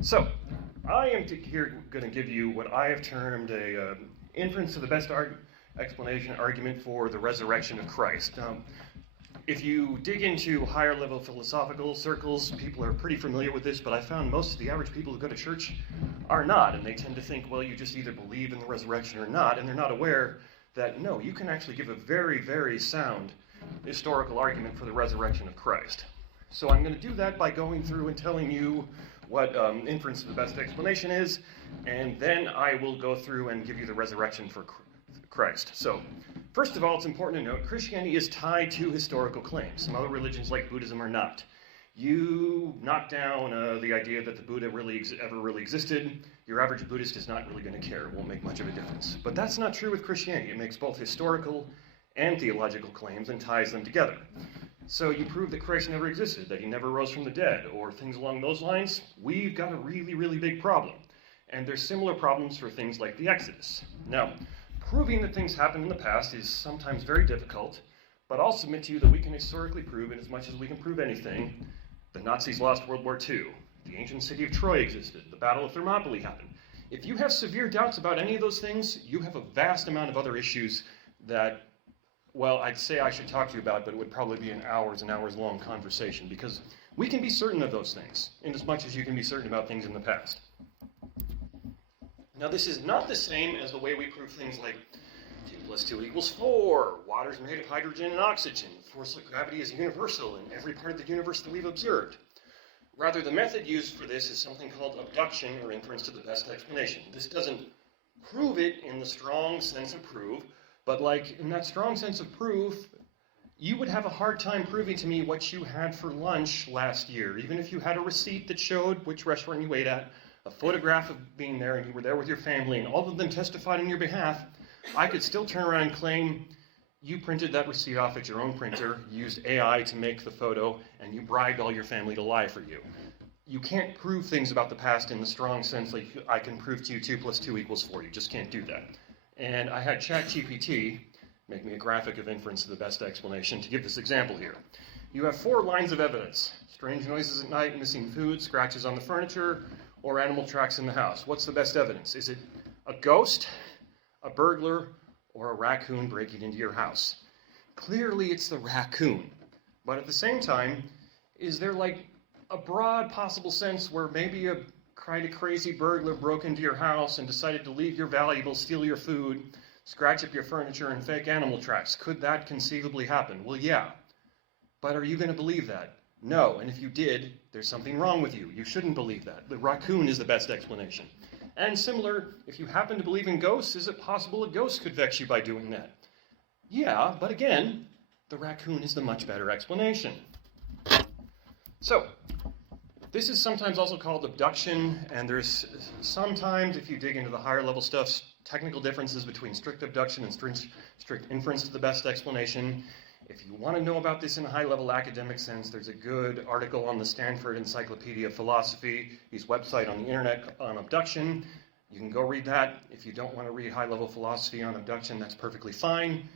So, I am here going to give you what I have termed a inference to the best explanation argument for the resurrection of Christ. If you dig into higher level philosophical circles, people are pretty familiar with this, but I found most of the average people who go to church are not, and they tend to think, well, you just either believe in the resurrection or not, and they're not aware that, no, you can actually give a very, very sound historical argument for the resurrection of Christ. So I'm going to do that by going through and telling you what inference to the best explanation is, and then I will go through and give you the resurrection for Christ. So, first of all, it's important to note Christianity is tied to historical claims. Some other religions like Buddhism are not. You knock down the idea that the Buddha ever really existed, your average Buddhist is not really going to care. It won't make much of a difference. But that's not true with Christianity. It makes both historical and theological claims and ties them together. So you prove that Christ never existed, that he never rose from the dead, or things along those lines, we've got a really, really big problem. And there's similar problems for things like the Exodus. Now, proving that things happened in the past is sometimes very difficult, but I'll submit to you that we can historically prove, in as much as we can prove anything, the Nazis lost World War II, the ancient city of Troy existed, the Battle of Thermopylae happened. If you have severe doubts about any of those things, you have a vast amount of other issues that, well, I'd say I should talk to you about, but it would probably be an hours and hours long conversation, because we can be certain of those things, in as much as you can be certain about things in the past. Now, this is not the same as the way we prove things like 2 plus 2 equals 4, water is made of hydrogen and oxygen, force of gravity is universal in every part of the universe that we've observed. Rather, the method used for this is something called abduction, or inference to the best explanation. This doesn't prove it in the strong sense of prove, but like in that strong sense of proof, you would have a hard time proving to me what you had for lunch last year, even if you had a receipt that showed which restaurant you ate at, a photograph of being there, and you were there with your family, and all of them testified on your behalf. I could still turn around and claim you printed that receipt off at your own printer, used AI to make the photo, and you bribed all your family to lie for you. You can't prove things about the past in the strong sense like I can prove to you 2 plus 2 equals 4. You just can't do that. And I had ChatGPT make me a graphic of inference to the best explanation to give this example here. You have 4 lines of evidence: strange noises at night, missing food, scratches on the furniture, or animal tracks in the house. What's the best evidence? Is it a ghost, a burglar, or a raccoon breaking into your house? Clearly it's the raccoon. But at the same time, is there like a broad possible sense where maybe a kind of crazy burglar broke into your house and decided to leave your valuables, steal your food, scratch up your furniture, and fake animal tracks? Could that conceivably happen? Well, yeah. But are you going to believe that? No, and if you did, there's something wrong with you. You shouldn't believe that. The raccoon is the best explanation. And similar, if you happen to believe in ghosts, is it possible a ghost could vex you by doing that? Yeah, but again, the raccoon is the much better explanation. So, this is sometimes also called abduction, and there's sometimes, if you dig into the higher level stuff, technical differences between strict abduction and strict inference to the best explanation. If you want to know about this in a high-level academic sense, there's a good article on the Stanford Encyclopedia of Philosophy, his website on the internet on abduction. You can go read that. If you don't want to read high-level philosophy on abduction, that's perfectly fine.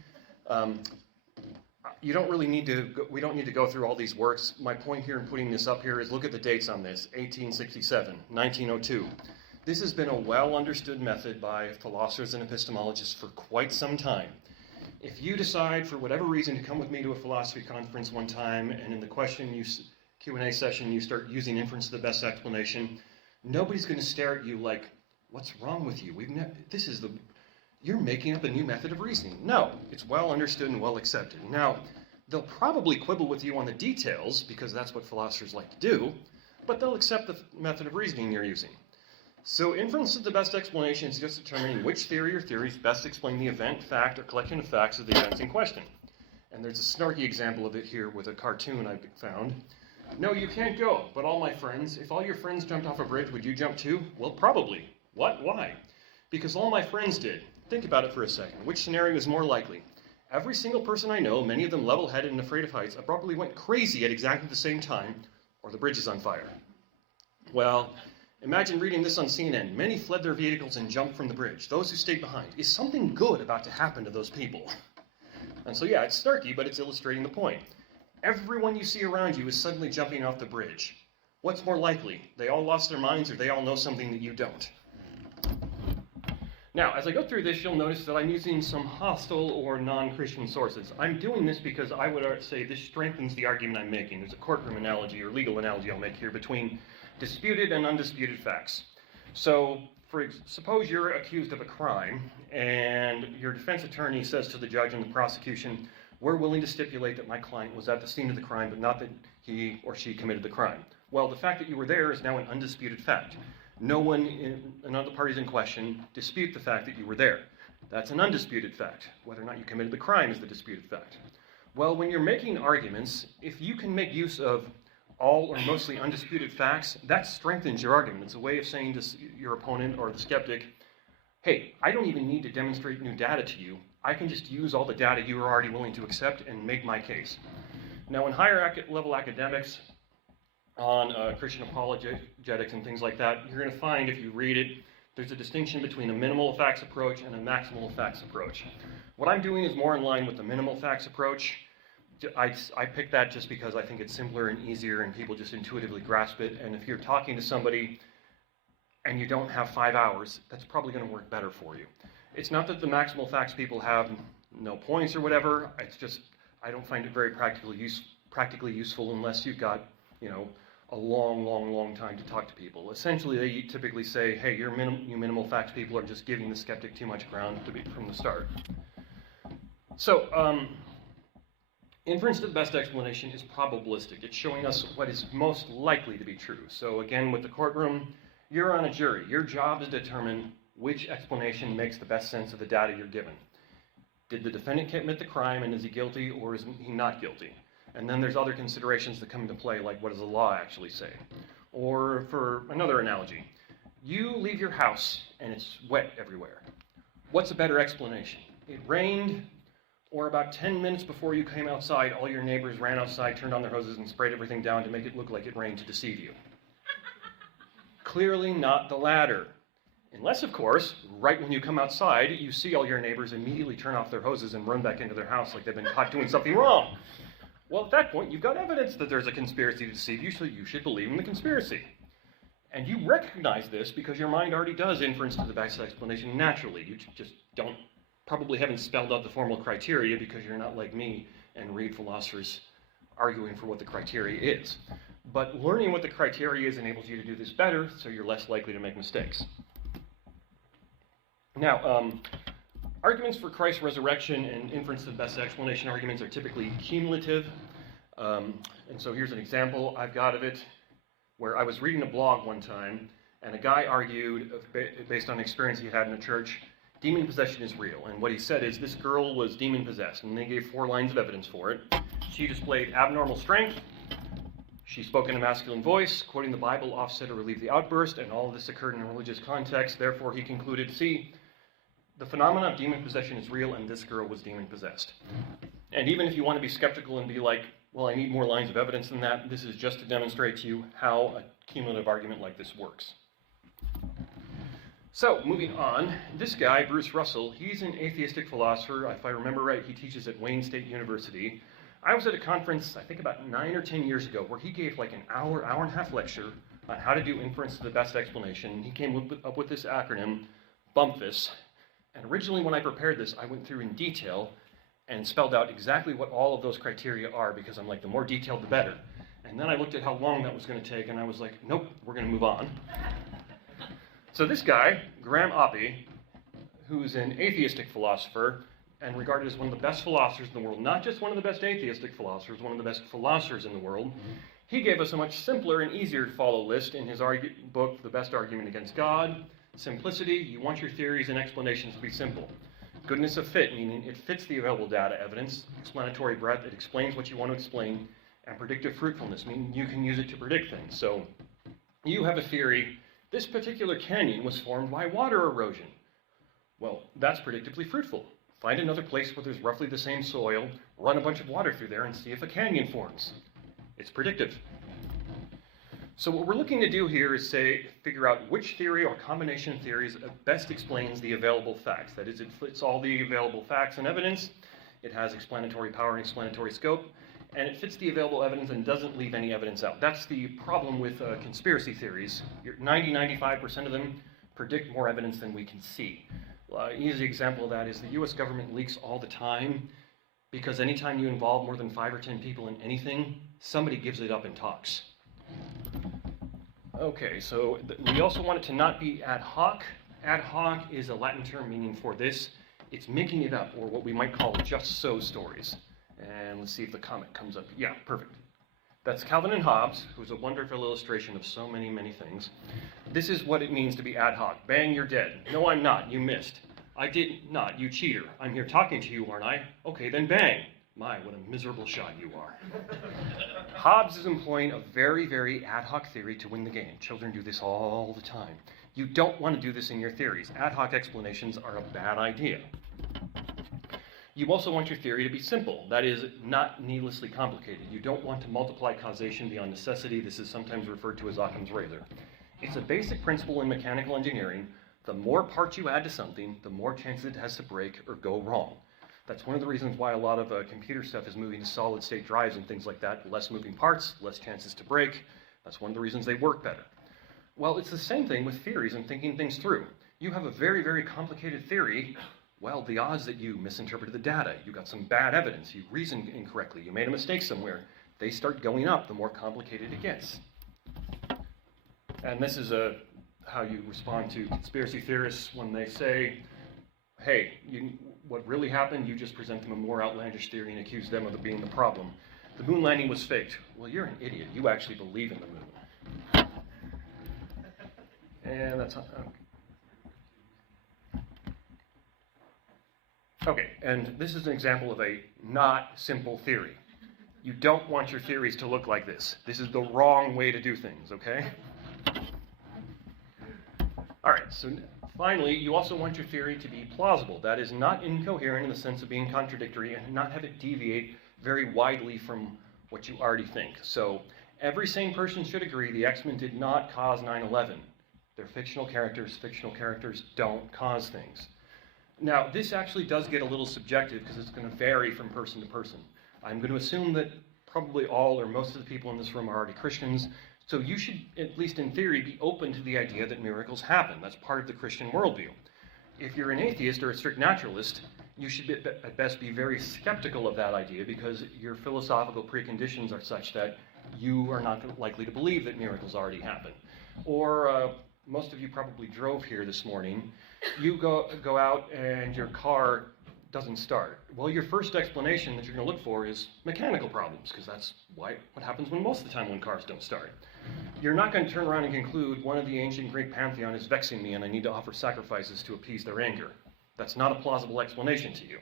We don't need to go through all these works. My point here in putting this up here is look at the dates on this: 1867, 1902. This has been a well-understood method by philosophers and epistemologists for quite some time. If you decide, for whatever reason, to come with me to a philosophy conference one time, and in the Q&A session you start using inference to the best explanation, nobody's going to stare at you like, what's wrong with you? You're making up a new method of reasoning. No, it's well understood and well accepted. Now, they'll probably quibble with you on the details, because that's what philosophers like to do, but they'll accept the method of reasoning you're using. So inference to the best explanation is just determining which theory or theories best explain the event, fact, or collection of facts of the events in question. And there's a snarky example of it here with a cartoon I found. No, you can't go, but all my friends. If all your friends jumped off a bridge, would you jump too? Well, probably. What? Why? Because all my friends did. Think about it for a second. Which scenario is more likely? Every single person I know, many of them level-headed and afraid of heights, abruptly went crazy at exactly the same time, or the bridge is on fire. Well, imagine reading this on CNN. Many fled their vehicles and jumped from the bridge. Those who stayed behind. Is something good about to happen to those people? And so yeah, it's snarky, but it's illustrating the point. Everyone you see around you is suddenly jumping off the bridge. What's more likely? They all lost their minds, or they all know something that you don't? Now, as I go through this, you'll notice that I'm using some hostile or non-Christian sources. I'm doing this because I would say this strengthens the argument I'm making. There's a courtroom analogy or legal analogy I'll make here between disputed and undisputed facts. So, suppose you're accused of a crime, and your defense attorney says to the judge and the prosecution, we're willing to stipulate that my client was at the scene of the crime, but not that he or she committed the crime. Well, the fact that you were there is now an undisputed fact. No one, none of the parties in question, dispute the fact that you were there. That's an undisputed fact. Whether or not you committed the crime is the disputed fact. Well, when you're making arguments, if you can make use of all or mostly undisputed facts, that strengthens your argument. It's a way of saying to your opponent or the skeptic, hey, I don't even need to demonstrate new data to you. I can just use all the data you are already willing to accept and make my case. Now, in higher level academics, on Christian apologetics and things like that, you're going to find, if you read it, there's a distinction between a minimal facts approach and a maximal facts approach. What I'm doing is more in line with the minimal facts approach. I picked that just because I think it's simpler and easier and people just intuitively grasp it. And if you're talking to somebody and you don't have 5 hours, that's probably going to work better for you. It's not that the maximal facts people have no points or whatever. It's just I don't find it very practically useful unless you've got, a long time to talk to people. Essentially, they typically say, hey, you minimal facts people are just giving the skeptic too much ground from the start. So, inference to the best explanation is probabilistic. It's showing us what is most likely to be true. So again, with the courtroom, you're on a jury. Your job is to determine which explanation makes the best sense of the data you're given. Did the defendant commit the crime, and is he guilty, or is he not guilty? And then there's other considerations that come into play, like what does the law actually say? Or for another analogy, you leave your house and it's wet everywhere. What's a better explanation? It rained, or about 10 minutes before you came outside, all your neighbors ran outside, turned on their hoses, and sprayed everything down to make it look like it rained to deceive you. Clearly not the latter. Unless, of course, right when you come outside, you see all your neighbors immediately turn off their hoses and run back into their house like they've been caught doing something wrong. Well, at that point, you've got evidence that there's a conspiracy to deceive you, so you should believe in the conspiracy. And you recognize this because your mind already does inference to the best explanation naturally. You just probably haven't spelled out the formal criteria because you're not like me and read philosophers arguing for what the criteria is. But learning what the criteria is enables you to do this better, so you're less likely to make mistakes. Now, arguments for Christ's resurrection and inference to the best explanation arguments are typically cumulative. And so here's an example I've got of it, where I was reading a blog one time, and a guy argued, based on experience he had in a church, demon possession is real. And what he said is this girl was demon possessed, and they gave 4 lines of evidence for it. She displayed abnormal strength. She spoke in a masculine voice, quoting the Bible, offset or relieve the outburst, and all of this occurred in a religious context. Therefore, he concluded, see, the phenomenon of demon possession is real, and this girl was demon possessed. And even if you want to be skeptical and be like, well, I need more lines of evidence than that, this is just to demonstrate to you how a cumulative argument like this works. So, moving on, this guy, Bruce Russell, he's an atheistic philosopher. If I remember right, he teaches at Wayne State University. I was at a conference, I think about 9 or 10 years ago, where he gave like an hour and a half lecture on how to do inference to the best explanation. He came up with this acronym, BUMPFIS. And originally when I prepared this, I went through in detail and spelled out exactly what all of those criteria are, because I'm like, the more detailed, the better. And then I looked at how long that was going to take, and I was like, nope, we're going to move on. So this guy, Graham Oppy, who's an atheistic philosopher, and regarded as one of the best philosophers in the world, not just one of the best atheistic philosophers, one of the best philosophers in the world, he gave us a much simpler and easier to follow list in his book, The Best Argument Against God. Simplicity, you want your theories and explanations to be simple. Goodness of fit, meaning it fits the available data evidence. Explanatory breadth, it explains what you want to explain. And predictive fruitfulness, meaning you can use it to predict things. So you have a theory, this particular canyon was formed by water erosion. Well, that's predictably fruitful. Find another place where there's roughly the same soil, run a bunch of water through there, and see if a canyon forms. It's predictive. So what we're looking to do here is figure out which theory or combination of theories best explains the available facts. That is, it fits all the available facts and evidence, it has explanatory power and explanatory scope, and it fits the available evidence and doesn't leave any evidence out. That's the problem with conspiracy theories. 95% of them predict more evidence than we can see. Easy example of that is the US government leaks all the time because anytime you involve more than 5 or 10 people in anything, somebody gives it up and talks. Okay, so we also want it to not be ad hoc. Ad hoc is a Latin term meaning for this. It's making it up, or what we might call just so stories. And let's see if the comment comes up. Yeah, perfect. That's Calvin and Hobbes, who's a wonderful illustration of so many, many things. This is what it means to be ad hoc. Bang, you're dead. No, I'm not. You missed. I did not. You cheater. I'm here talking to you, aren't I? Okay, then bang. My, what a miserable shot you are. Hobbes is employing a very, very ad hoc theory to win the game. Children do this all the time. You don't want to do this in your theories. Ad hoc explanations are a bad idea. You also want your theory to be simple, that is, not needlessly complicated. You don't want to multiply causation beyond necessity. This is sometimes referred to as Occam's razor. It's a basic principle in mechanical engineering. The more parts you add to something, the more chances it has to break or go wrong. That's one of the reasons why a lot of computer stuff is moving to solid-state drives and things like that. Less moving parts, less chances to break. That's one of the reasons they work better. Well, it's the same thing with theories and thinking things through. You have a very, very complicated theory. Well, the odds that you misinterpreted the data, you got some bad evidence, you reasoned incorrectly, you made a mistake somewhere, they start going up the more complicated it gets. And this is how you respond to conspiracy theorists when they say, hey, what really happened, you just present them a more outlandish theory and accuse them of being the problem. The moon landing was faked. Well, you're an idiot. You actually believe in the moon. And that's... Okay, and this is an example of a not simple theory. You don't want your theories to look like this. This is the wrong way to do things, okay? All right, so finally, you also want your theory to be plausible. That is, not incoherent in the sense of being contradictory and not have it deviate very widely from what you already think. So every sane person should agree the X-Men did not cause 9/11. They're fictional characters. Fictional characters don't cause things. Now, this actually does get a little subjective because it's going to vary from person to person. I'm going to assume that probably all or most of the people in this room are already Christians, so you should, at least in theory, be open to the idea that miracles happen. That's part of the Christian worldview. If you're an atheist or a strict naturalist, you should at best be very skeptical of that idea because your philosophical preconditions are such that you are not likely to believe that miracles already happen. Or most of you probably drove here this morning. You go out and your car doesn't start. Well, your first explanation that you're going to look for is mechanical problems, because that's what happens most of the time when cars don't start. You're not going to turn around and conclude one of the ancient Greek pantheon is vexing me and I need to offer sacrifices to appease their anger. That's not a plausible explanation to you.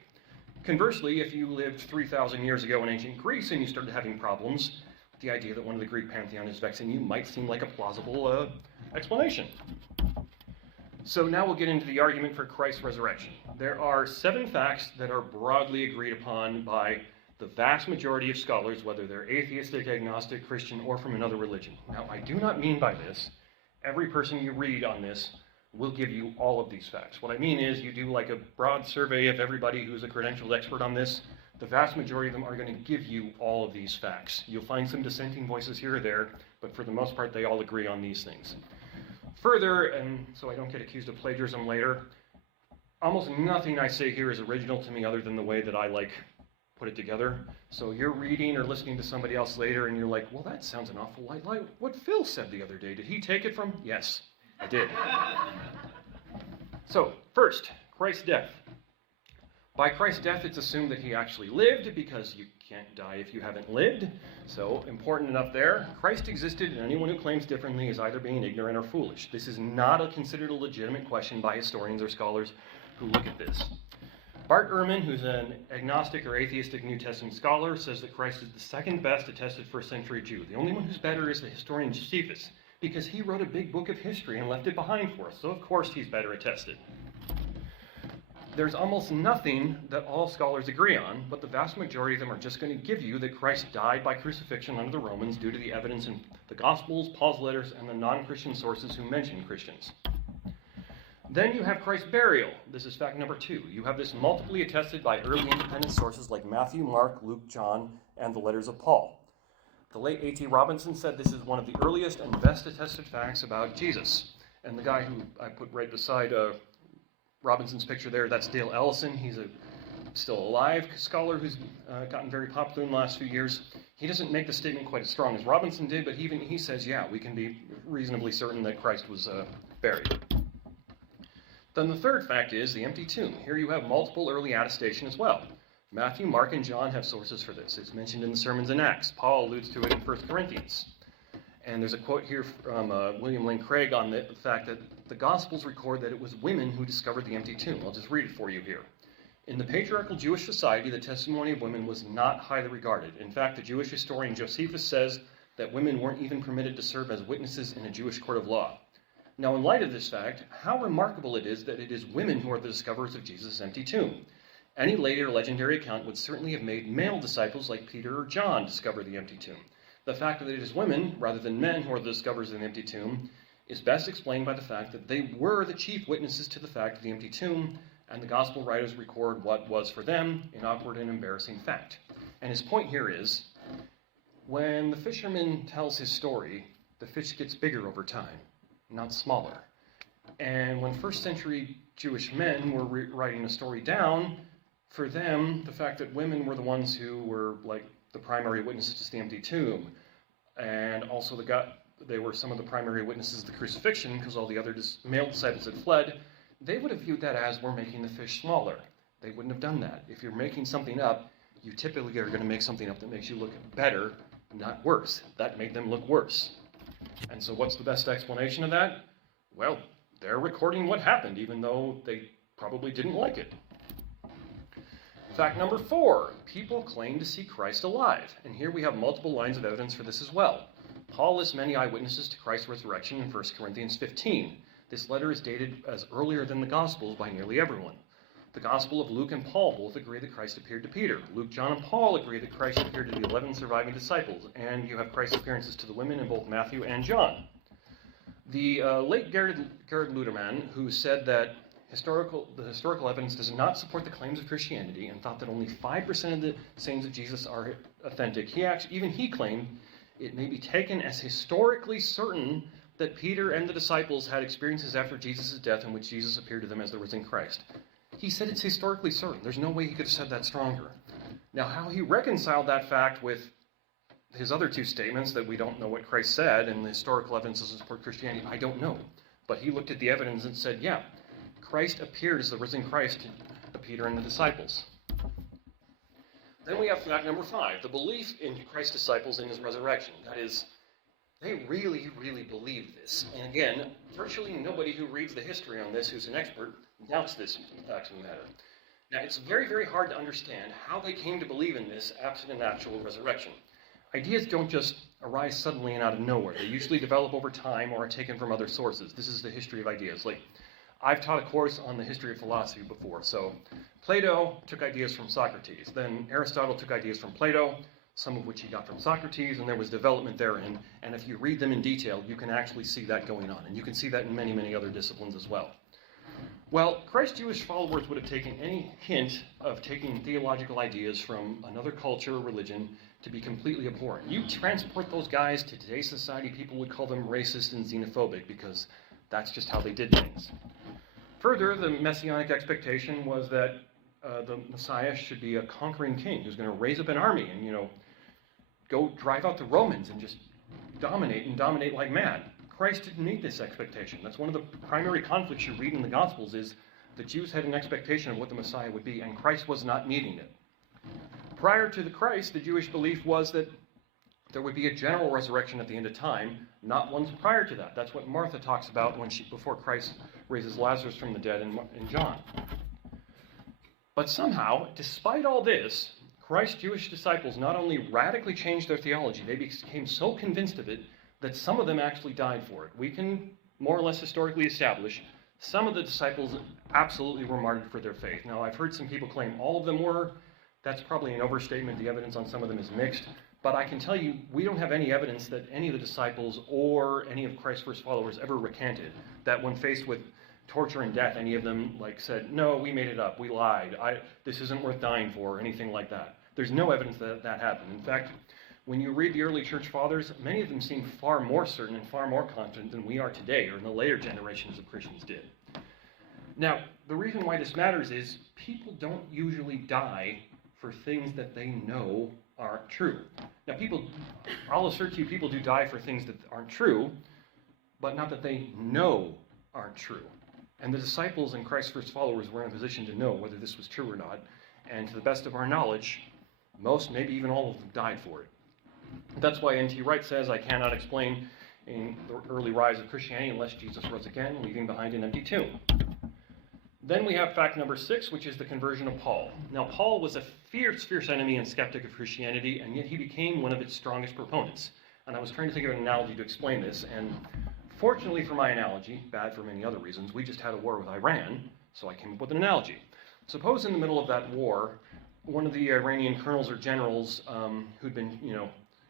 Conversely, if you lived 3,000 years ago in ancient Greece and you started having problems, the idea that one of the Greek pantheon is vexing you might seem like a plausible explanation. So now we'll get into the argument for Christ's resurrection. There are 7 facts that are broadly agreed upon by the vast majority of scholars, whether they're atheistic, agnostic, Christian, or from another religion. Now, I do not mean by this, every person you read on this will give you all of these facts. What I mean is you do like a broad survey of everybody who's a credentialed expert on this. The vast majority of them are going to give you all of these facts. You'll find some dissenting voices here or there, but for the most part, they all agree on these things. Further, and so I don't get accused of plagiarism later, almost nothing I say here is original to me other than the way that I put it together. So you're reading or listening to somebody else later and you're like, well, that sounds an awful lot like what Phil said the other day. Did he take it from? Yes, I did. So first, Christ's death. By Christ's death, it's assumed that he actually lived because you can't die if you haven't lived. So important enough there. Christ existed, and anyone who claims differently is either being ignorant or foolish. This is not considered a legitimate question by historians or scholars who look at this. Bart Ehrman, who's an agnostic or atheistic New Testament scholar, says that Christ is the second best attested first-century Jew. The only one who's better is the historian Josephus, because he wrote a big book of history and left it behind for us. So of course he's better attested. There's almost nothing that all scholars agree on, but the vast majority of them are just going to give you that Christ died by crucifixion under the Romans due to the evidence in the Gospels, Paul's letters, and the non-Christian sources who mention Christians. Then you have Christ's burial. This is fact number 2. You have this multiply attested by early independent sources like Matthew, Mark, Luke, John, and the letters of Paul. The late A.T. Robinson said this is one of the earliest and best attested facts about Jesus. And the guy who I put right beside Robinson's picture there, that's Dale Ellison. He's a still alive scholar who's gotten very popular in the last few years. He doesn't make the statement quite as strong as Robinson did, but even he says, yeah, we can be reasonably certain that Christ was buried. Then the third fact is the empty tomb. Here you have multiple early attestation as well. Matthew, Mark, and John have sources for this. It's mentioned in the sermons in Acts. Paul alludes to it in 1 Corinthians. And there's a quote here from William Lane Craig on the fact that the Gospels record that it was women who discovered the empty tomb. I'll just read it for you here. In the patriarchal Jewish society, the testimony of women was not highly regarded. In fact, the Jewish historian Josephus says that women weren't even permitted to serve as witnesses in a Jewish court of law. Now, in light of this fact, how remarkable it is that it is women who are the discoverers of Jesus' empty tomb. Any later legendary account would certainly have made male disciples like Peter or John discover the empty tomb. The fact that it is women, rather than men, who are the discoverers of the empty tomb is best explained by the fact that they were the chief witnesses to the fact of the empty tomb, and the gospel writers record what was for them an awkward and embarrassing fact. And his point here is, when the fisherman tells his story, the fish gets bigger over time, not smaller. And when first century Jewish men were writing a story down, for them, the fact that women were the ones who were like the primary witnesses to the empty tomb, and also they were some of the primary witnesses of the crucifixion because all the other male disciples had fled, they would have viewed that as we're making the fish smaller. They wouldn't have done that. If you're making something up, you typically are going to make something up that makes you look better, not worse. That made them look worse. And so what's the best explanation of that? Well, they're recording what happened, even though they probably didn't like it. Fact number 4, people claim to see Christ alive. And here we have multiple lines of evidence for this as well. Paul lists many eyewitnesses to Christ's resurrection in 1 Corinthians 15. This letter is dated as earlier than the Gospels by nearly everyone. The Gospel of Luke and Paul both agree that Christ appeared to Peter. Luke, John, and Paul agree that Christ appeared to the 11 surviving disciples, and you have Christ's appearances to the women in both Matthew and John. The late Gerhard Ludermann, who said that the historical evidence does not support the claims of Christianity and thought that only 5% of the sayings of Jesus are authentic, he claimed it may be taken as historically certain that Peter and the disciples had experiences after Jesus' death in which Jesus appeared to them as the risen Christ. He said it's historically certain. There's no way he could have said that stronger. Now, how he reconciled that fact with his other 2 statements that we don't know what Christ said and the historical evidence doesn't support Christianity, I don't know. But he looked at the evidence and said, yeah, Christ appeared as the risen Christ to Peter and the disciples. Then we have fact number 5, the belief in Christ's disciples in his resurrection. That is, they really, really believe this. And again, virtually nobody who reads the history on this who's an expert doubts this fact of the matter. Now, it's very, very hard to understand how they came to believe in this absent an actual resurrection. Ideas don't just arise suddenly and out of nowhere. They usually develop over time or are taken from other sources. This is the history of ideas. Like, I've taught a course on the history of philosophy before. So Plato took ideas from Socrates. Then Aristotle took ideas from Plato, some of which he got from Socrates, and there was development therein. And if you read them in detail, you can actually see that going on. And you can see that in many, many other disciplines as well. Well, Christ's Jewish followers would have taken any hint of taking theological ideas from another culture or religion to be completely abhorrent. You transport those guys to today's society, people would call them racist and xenophobic because that's just how they did things. Further, the messianic expectation was that the Messiah should be a conquering king who's going to raise up an army and, go drive out the Romans and just dominate like mad. Christ didn't meet this expectation. That's one of the primary conflicts you read in the Gospels is the Jews had an expectation of what the Messiah would be, and Christ was not meeting it. Prior to the Christ, the Jewish belief was that there would be a general resurrection at the end of time, not ones prior to that. That's what Martha talks about before Christ raises Lazarus from the dead in John. But somehow, despite all this, Christ's Jewish disciples not only radically changed their theology, they became so convinced of it that some of them actually died for it. We can more or less historically establish some of the disciples absolutely were martyred for their faith. Now, I've heard some people claim all of them were. That's probably an overstatement. The evidence on some of them is mixed. But I can tell you, we don't have any evidence that any of the disciples or any of Christ's first followers ever recanted. That when faced with torture and death, any of them said, no, we made it up, we lied, this isn't worth dying for, or anything like that. There's no evidence that that happened. In fact, when you read the early church fathers, many of them seem far more certain and far more confident than we are today, or in the later generations of Christians did. Now, the reason why this matters is people don't usually die for things that they know aren't true. Now, I'll assert to you, people do die for things that aren't true, but not that they know aren't true. And the disciples and Christ's first followers were in a position to know whether this was true or not, and to the best of our knowledge, most, maybe even all of them, died for it. That's why N.T. Wright says, I cannot explain in the early rise of Christianity unless Jesus rose again, leaving behind an empty tomb. Then we have fact number 6, which is the conversion of Paul. Now, Paul was a fierce, fierce enemy and skeptic of Christianity, and yet he became one of its strongest proponents. And I was trying to think of an analogy to explain this, and fortunately for my analogy, bad for many other reasons, we just had a war with Iran, so I came up with an analogy. Suppose in the middle of that war, one of the Iranian colonels or generals who'd been,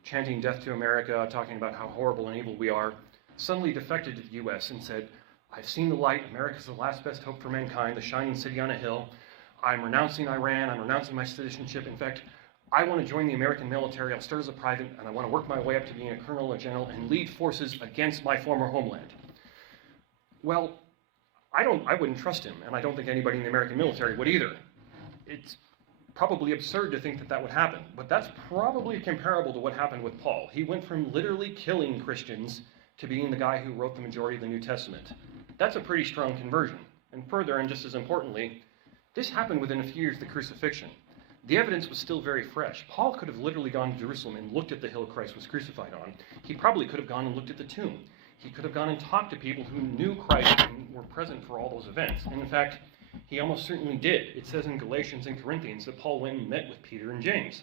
chanting death to America, talking about how horrible and evil we are, suddenly defected to the U.S. and said, I've seen the light, America's the last best hope for mankind, the shining city on a hill. I'm renouncing Iran, I'm renouncing my citizenship. In fact, I want to join the American military. I'll start as a private, and I want to work my way up to being a colonel, a general, and lead forces against my former homeland. Well, I wouldn't trust him, and I don't think anybody in the American military would either. It's probably absurd to think that that would happen, but that's probably comparable to what happened with Paul. He went from literally killing Christians to being the guy who wrote the majority of the New Testament. That's a pretty strong conversion. And further, and just as importantly, this happened within a few years of the crucifixion. The evidence was still very fresh. Paul could have literally gone to Jerusalem and looked at the hill Christ was crucified on. He probably could have gone and looked at the tomb. He could have gone and talked to people who knew Christ and were present for all those events. And in fact, he almost certainly did. It says in Galatians and Corinthians that Paul went and met with Peter and James.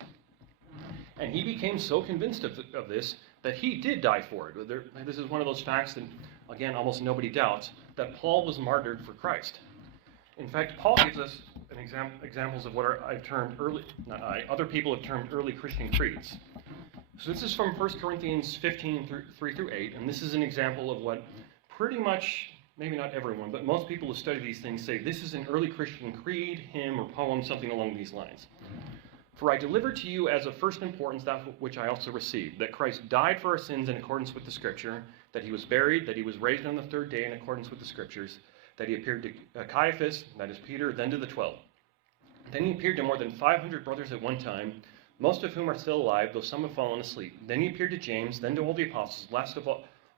And he became so convinced of this that he did die for it. This is one of those facts that, again, almost nobody doubts, that Paul was martyred for Christ. In fact, Paul gives us examples of what other people have termed early Christian creeds. So this is from 1 Corinthians 15, 3-8, and this is an example of what pretty much, maybe not everyone, but most people who study these things say this is an early Christian creed, hymn, or poem, something along these lines. For I delivered to you as of first importance that which I also received, that Christ died for our sins in accordance with the Scripture, that he was buried, that he was raised on the third day in accordance with the Scriptures, that he appeared to Caiaphas, that is Peter, then to the 12. Then he appeared to more than 500 brothers at one time, most of whom are still alive, though some have fallen asleep. Then he appeared to James, then to all the apostles. Last of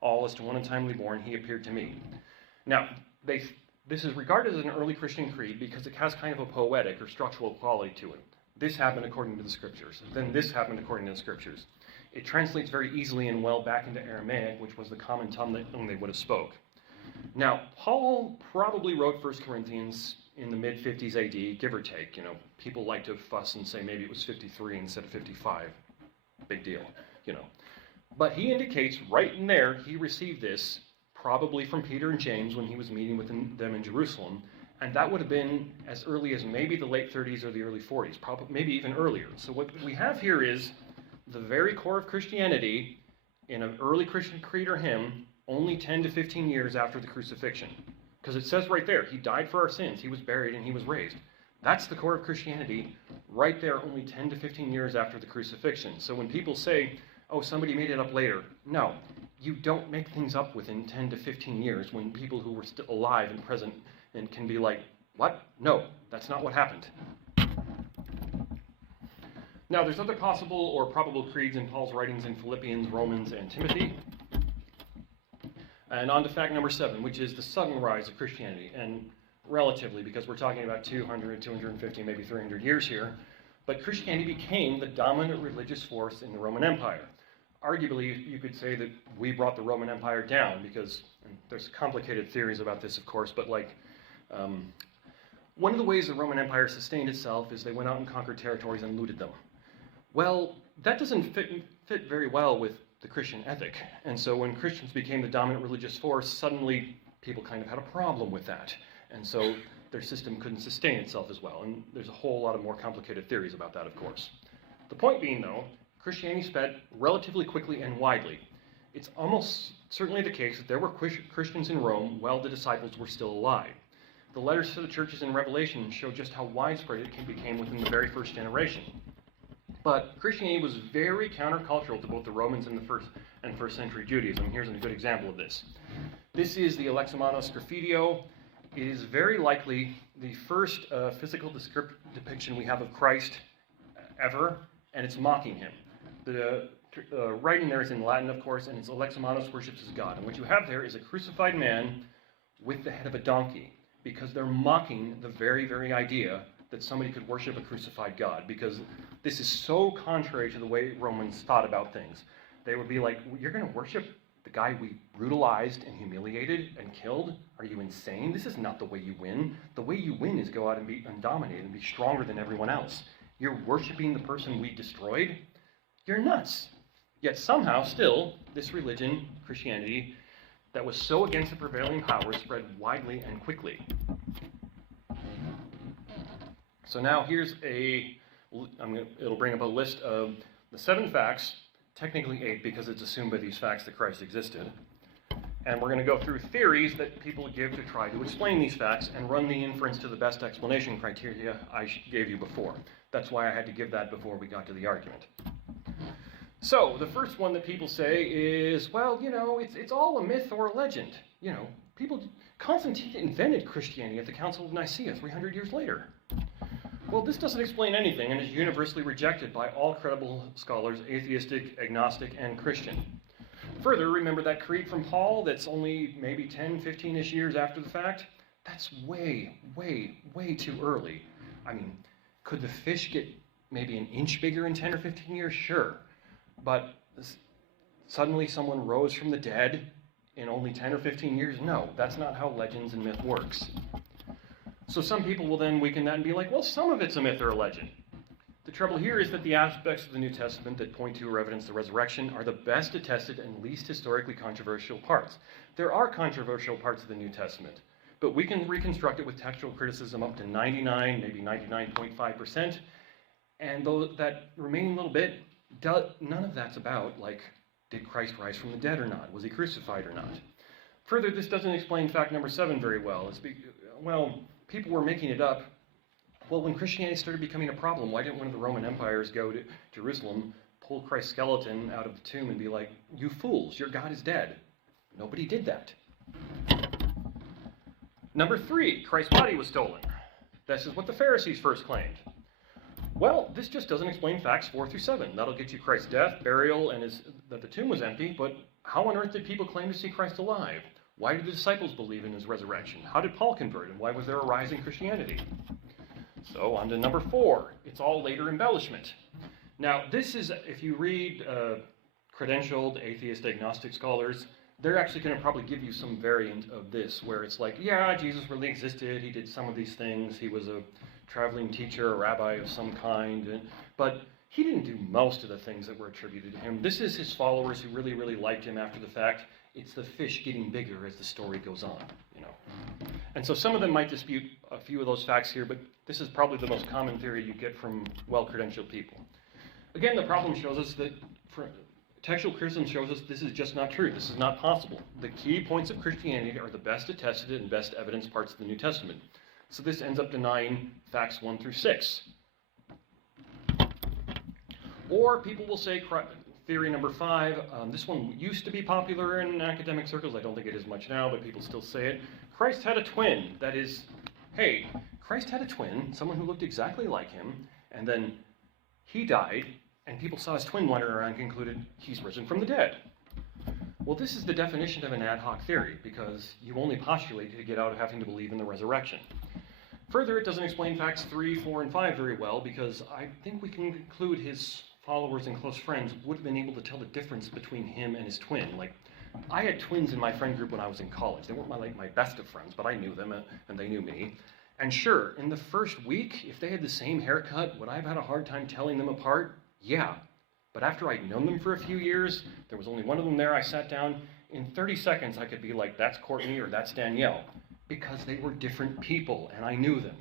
all, as to one untimely born, he appeared to me. Now, this is regarded as an early Christian creed because it has kind of a poetic or structural quality to it. This happened according to the Scriptures. Then this happened according to the Scriptures. It translates very easily and well back into Aramaic, which was the common tongue that they would have spoke. Now, Paul probably wrote 1 Corinthians in the mid-50s AD, give or take. People like to fuss and say maybe it was 53 instead of 55. Big deal, But he indicates right in there he received this probably from Peter and James when he was meeting with them in Jerusalem. And that would have been as early as maybe the late 30s or the early 40s, probably maybe even earlier. So what we have here is the very core of Christianity in an early Christian creed or hymn only 10 to 15 years after the crucifixion. Because it says right there, he died for our sins, he was buried, and he was raised. That's the core of Christianity right there only 10 to 15 years after the crucifixion. So when people say, oh, somebody made it up later, no, you don't make things up within 10 to 15 years when people who were still alive and present and can be like, what? No, that's not what happened. Now, there's other possible or probable creeds in Paul's writings in Philippians, Romans, and Timothy. And on to fact number 7, which is the sudden rise of Christianity. And relatively, because we're talking about 200, 250, maybe 300 years here, but Christianity became the dominant religious force in the Roman Empire. Arguably, you could say that we brought the Roman Empire down because, and there's complicated theories about this, of course, but one of the ways the Roman Empire sustained itself is they went out and conquered territories and looted them. Well, that doesn't fit very well with the Christian ethic. And so when Christians became the dominant religious force, suddenly people kind of had a problem with that. And so their system couldn't sustain itself as well. And there's a whole lot of more complicated theories about that, of course. The point being, though, Christianity spread relatively quickly and widely. It's almost certainly the case that there were Christians in Rome while the disciples were still alive. The letters to the churches in Revelation show just how widespread it became within the very first generation. But Christianity was very countercultural to both the Romans and the first century Judaism. Here's a good example of this. This is the Alexamenos Graffitio. It is very likely the first physical depiction we have of Christ ever, and it's mocking him. The writing there is in Latin, of course, and it's Alexamenos worships as God. And what you have there is a crucified man with the head of a donkey, because they're mocking the very, very idea that somebody could worship a crucified God, because this is so contrary to the way Romans thought about things. They would be like, you're going to worship the guy we brutalized and humiliated and killed? Are you insane? This is not the way you win. The way you win is go out and dominate and be stronger than everyone else. You're worshiping the person we destroyed? You're nuts. Yet somehow, still, this religion, Christianity, that was so against the prevailing power spread widely and quickly. So now here's it'll bring up a list of the 7 facts, technically 8 because it's assumed by these facts that Christ existed. And we're going to go through theories that people give to try to explain these facts and run the inference to the best explanation criteria I gave you before. That's why I had to give that before we got to the argument. So, the first one that people say is, well, it's all a myth or a legend. Constantine invented Christianity at the Council of Nicaea 300 years later. Well, this doesn't explain anything and is universally rejected by all credible scholars, atheistic, agnostic, and Christian. Further, remember that creed from Paul that's only maybe 10, 15-ish years after the fact? That's way, way, way too early. I mean, could the fish get maybe an inch bigger in 10 or 15 years? Sure. But suddenly someone rose from the dead in only 10 or 15 years? No, that's not how legends and myth works. So some people will then weaken that and be like, well, some of it's a myth or a legend. The trouble here is that the aspects of the New Testament that point to or evidence the resurrection are the best attested and least historically controversial parts. There are controversial parts of the New Testament, but we can reconstruct it with textual criticism up to 99, maybe 99.5%, and though that remaining little bit, none of that's about, like, did Christ rise from the dead or not? Was he crucified or not? Further, this doesn't explain fact number 7 very well. People were making it up. Well, when Christianity started becoming a problem, why didn't one of the Roman empires go to Jerusalem, pull Christ's skeleton out of the tomb and be like, you fools, your God is dead? Nobody did that. Number 3, Christ's body was stolen. This is what the Pharisees first claimed. Well, this just doesn't explain facts 4 through 7. That'll get you Christ's death, burial, and that the tomb was empty, but how on earth did people claim to see Christ alive? Why did the disciples believe in his resurrection? How did Paul convert, and why was there a rise in Christianity? So on to number 4. It's all later embellishment. Now, this is, if you read credentialed atheist agnostic scholars, they're actually going to probably give you some variant of this, where it's like, yeah, Jesus really existed, he did some of these things, he was a traveling teacher, a rabbi of some kind, but he didn't do most of the things that were attributed to him. This is his followers who really, really liked him after the fact. It's the fish getting bigger as the story goes on, And so some of them might dispute a few of those facts here, but this is probably the most common theory you get from well-credentialed people. Again, the problem shows us that textual criticism shows us this is just not true. This is not possible. The key points of Christianity are the best attested and best evidenced parts of the New Testament. So this ends up denying facts 1 through 6. Or people will say theory number 5, this one used to be popular in academic circles. I don't think it is much now, but people still say it. Christ had a twin. That is, hey, Christ had a twin, someone who looked exactly like him, and then he died, and people saw his twin wander around and concluded he's risen from the dead. Well, this is the definition of an ad hoc theory, because you only postulate to get out of having to believe in the resurrection. Further, it doesn't explain facts 3, 4, and 5 very well, because I think we can conclude his followers and close friends would have been able to tell the difference between him and his twin. Like, I had twins in my friend group when I was in college. They weren't my best of friends, but I knew them, and they knew me. And sure, in the first week, if they had the same haircut, would I have had a hard time telling them apart? Yeah. But after I'd known them for a few years, there was only one of them there, I sat down, in 30 seconds I could be like, that's Courtney or that's Danielle. Because they were different people, and I knew them.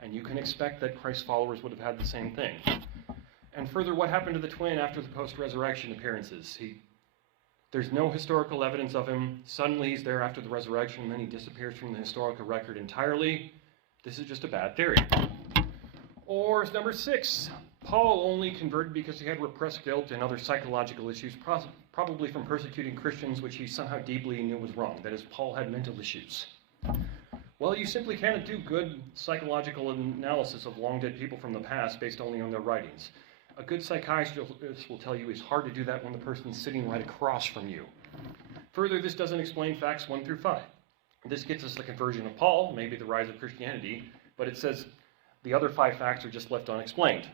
And you can expect that Christ's followers would have had the same thing. And further, what happened to the twin after the post-resurrection appearances? There's no historical evidence of him. Suddenly he's there after the resurrection, and then he disappears from the historical record entirely. This is just a bad theory. Or number 6, Paul only converted because he had repressed guilt and other psychological issues, probably from persecuting Christians, which he somehow deeply knew was wrong. That is, Paul had mental issues. Well, you simply cannot do good psychological analysis of long-dead people from the past based only on their writings. A good psychiatrist will tell you it's hard to do that when the person's sitting right across from you. Further, this doesn't explain facts 1 through 5. This gets us the conversion of Paul, maybe the rise of Christianity, but it says the other 5 facts are just left unexplained.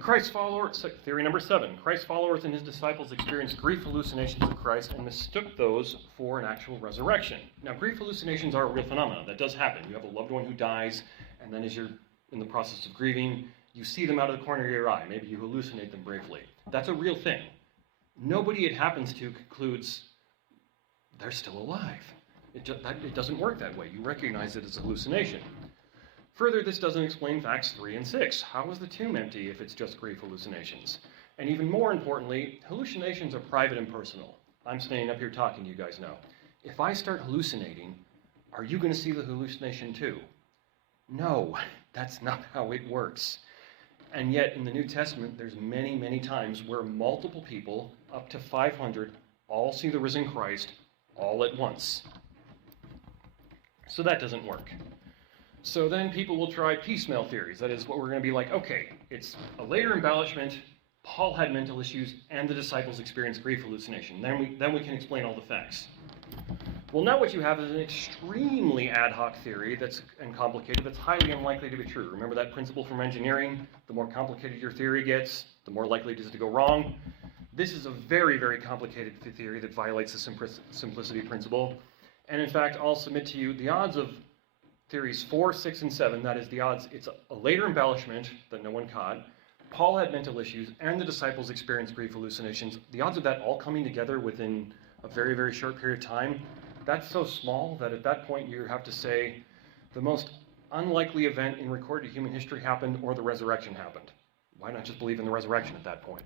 Christ's followers, theory number 7, Christ's followers and his disciples experienced grief hallucinations of Christ and mistook those for an actual resurrection. Now, grief hallucinations are a real phenomenon. That does happen. You have a loved one who dies, and then as you're in the process of grieving, you see them out of the corner of your eye. Maybe you hallucinate them briefly. That's a real thing. Nobody it happens to concludes they're still alive. It doesn't work that way. You recognize it as a hallucination. Further, this doesn't explain facts 3 and 6. How is the tomb empty if it's just grief hallucinations? And even more importantly, hallucinations are private and personal. I'm standing up here talking to you guys now. If I start hallucinating, are you going to see the hallucination too? No, that's not how it works. And yet, in the New Testament, there's many, many times where multiple people, up to 500, all see the risen Christ all at once. So that doesn't work. So then people will try piecemeal theories. That is what we're going to be like, okay, it's a later embellishment, Paul had mental issues, and the disciples experienced grief hallucination. Then we can explain all the facts. Well, now what you have is an extremely ad hoc theory and complicated that's highly unlikely to be true. Remember that principle from engineering? The more complicated your theory gets, the more likely it is to go wrong. This is a very, very complicated theory that violates the simplicity principle. And in fact, I'll submit to you the odds of theories 4, 6, and 7, that is the odds, it's a later embellishment that no one caught, Paul had mental issues, and the disciples experienced grief hallucinations. The odds of that all coming together within a very, very short period of time, that's so small that at that point you have to say the most unlikely event in recorded human history happened or the resurrection happened. Why not just believe in the resurrection at that point?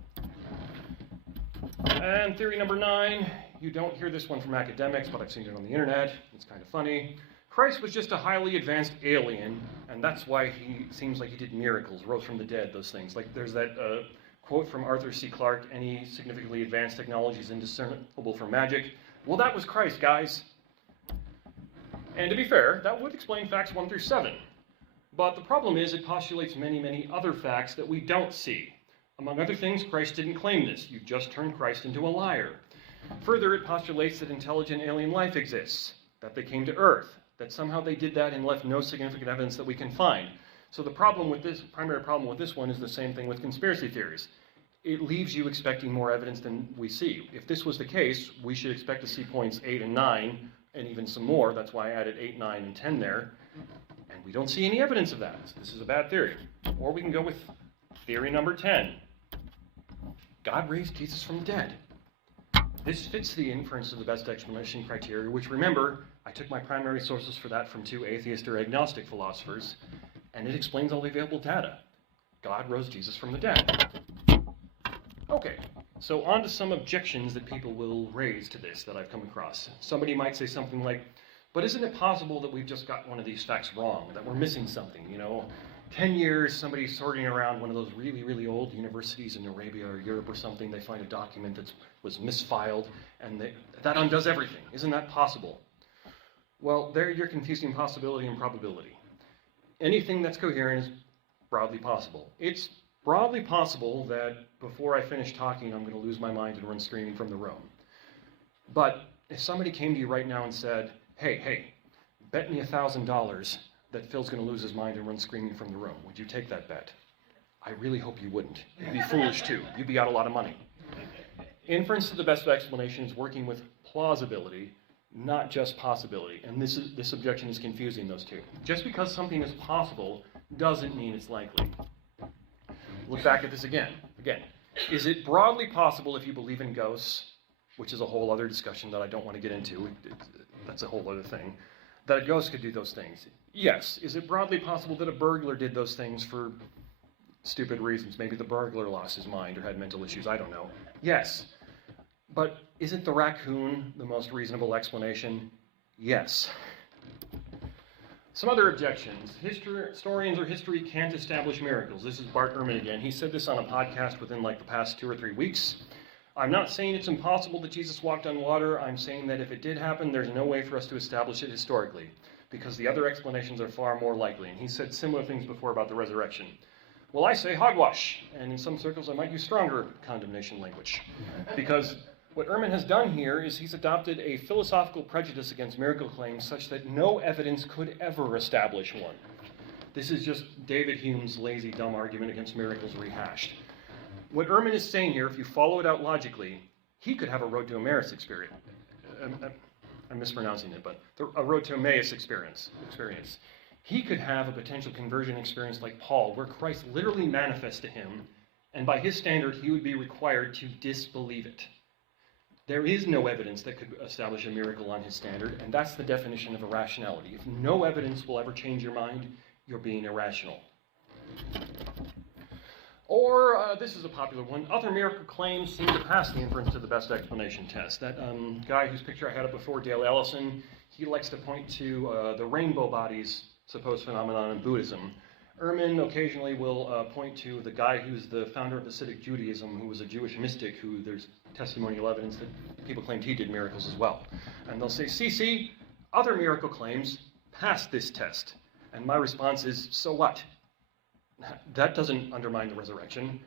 And theory number 9, you don't hear this one from academics, but I've seen it on the internet. It's kind of funny. Christ was just a highly advanced alien, and that's why he seems like he did miracles, rose from the dead, those things. Like there's that quote from Arthur C. Clarke, any significantly advanced technology is indiscernible from magic. Well, that was Christ, guys. And to be fair, that would explain facts 1 through 7. But the problem is it postulates many, many other facts that we don't see. Among other things, Christ didn't claim this. You just turned Christ into a liar. Further, it postulates that intelligent alien life exists, that they came to Earth, that somehow they did that and left no significant evidence that we can find. So the problem with this, primary problem with this one is the same thing with conspiracy theories. It leaves you expecting more evidence than we see. If this was the case, we should expect to see points 8 and 9, and even some more. That's why I added 8, 9, and 10 there. And we don't see any evidence of that. So this is a bad theory. Or we can go with theory number 10. God raised Jesus from the dead. This fits the inference of the best explanation criteria, which, remember, I took my primary sources for that from 2 atheist or agnostic philosophers, and it explains all the available data. God rose Jesus from the dead. Okay, so on to some objections that people will raise to this that I've come across. Somebody might say something like, but isn't it possible that we've just got one of these facts wrong, that we're missing something, 10 years, somebody's sorting around one of those really, really old universities in Arabia or Europe or something, they find a document that was misfiled, and that undoes everything. Isn't that possible? Well, there you're confusing possibility and probability. Anything that's coherent is broadly possible. It's broadly possible that before I finish talking, I'm going to lose my mind and run screaming from the room. But if somebody came to you right now and said, hey, bet me $1,000 that Phil's going to lose his mind and run screaming from the room, would you take that bet? I really hope you wouldn't. You'd be foolish too. You'd be out a lot of money. Inference to the best explanation is working with plausibility, not just possibility. And this objection is confusing those two. Just because something is possible doesn't mean it's likely. Look back at this again. Is it broadly possible if you believe in ghosts, which is a whole other discussion that I don't want to get into, that's a whole other thing, that a ghost could do those things? Yes. Is it broadly possible that a burglar did those things for stupid reasons? Maybe the burglar lost his mind or had mental issues, I don't know. Yes. But isn't the raccoon the most reasonable explanation? Yes. Some other objections. Historians or history can't establish miracles. This is Bart Ehrman again. He said this on a podcast within like the past 2 or 3 weeks. I'm not saying it's impossible that Jesus walked on water. I'm saying that if it did happen, there's no way for us to establish it historically, because the other explanations are far more likely. And he said similar things before about the resurrection. Well, I say hogwash, and in some circles I might use stronger condemnation language, because what Ehrman has done here is he's adopted a philosophical prejudice against miracle claims such that no evidence could ever establish one. This is just David Hume's lazy, dumb argument against miracles rehashed. What Ehrman is saying here, if you follow it out logically, he could have a road to Emmaus experience. I'm mispronouncing it, but a road to Emmaus experience. He could have a potential conversion experience like Paul, where Christ literally manifests to him, and by his standard, he would be required to disbelieve it. There is no evidence that could establish a miracle on his standard, and that's the definition of irrationality. If no evidence will ever change your mind, you're being irrational. Or, this is a popular one, other miracle claims seem to pass the inference to the best explanation test. That guy whose picture I had up before, Dale Ellison, he likes to point to the rainbow body's supposed phenomenon in Buddhism. Ehrman occasionally will point to the guy who's the founder of Hasidic Judaism, who was a Jewish mystic, who there's testimonial evidence that people claimed he did miracles as well. And they'll say, see, other miracle claims pass this test. And my response is, so what? That doesn't undermine the resurrection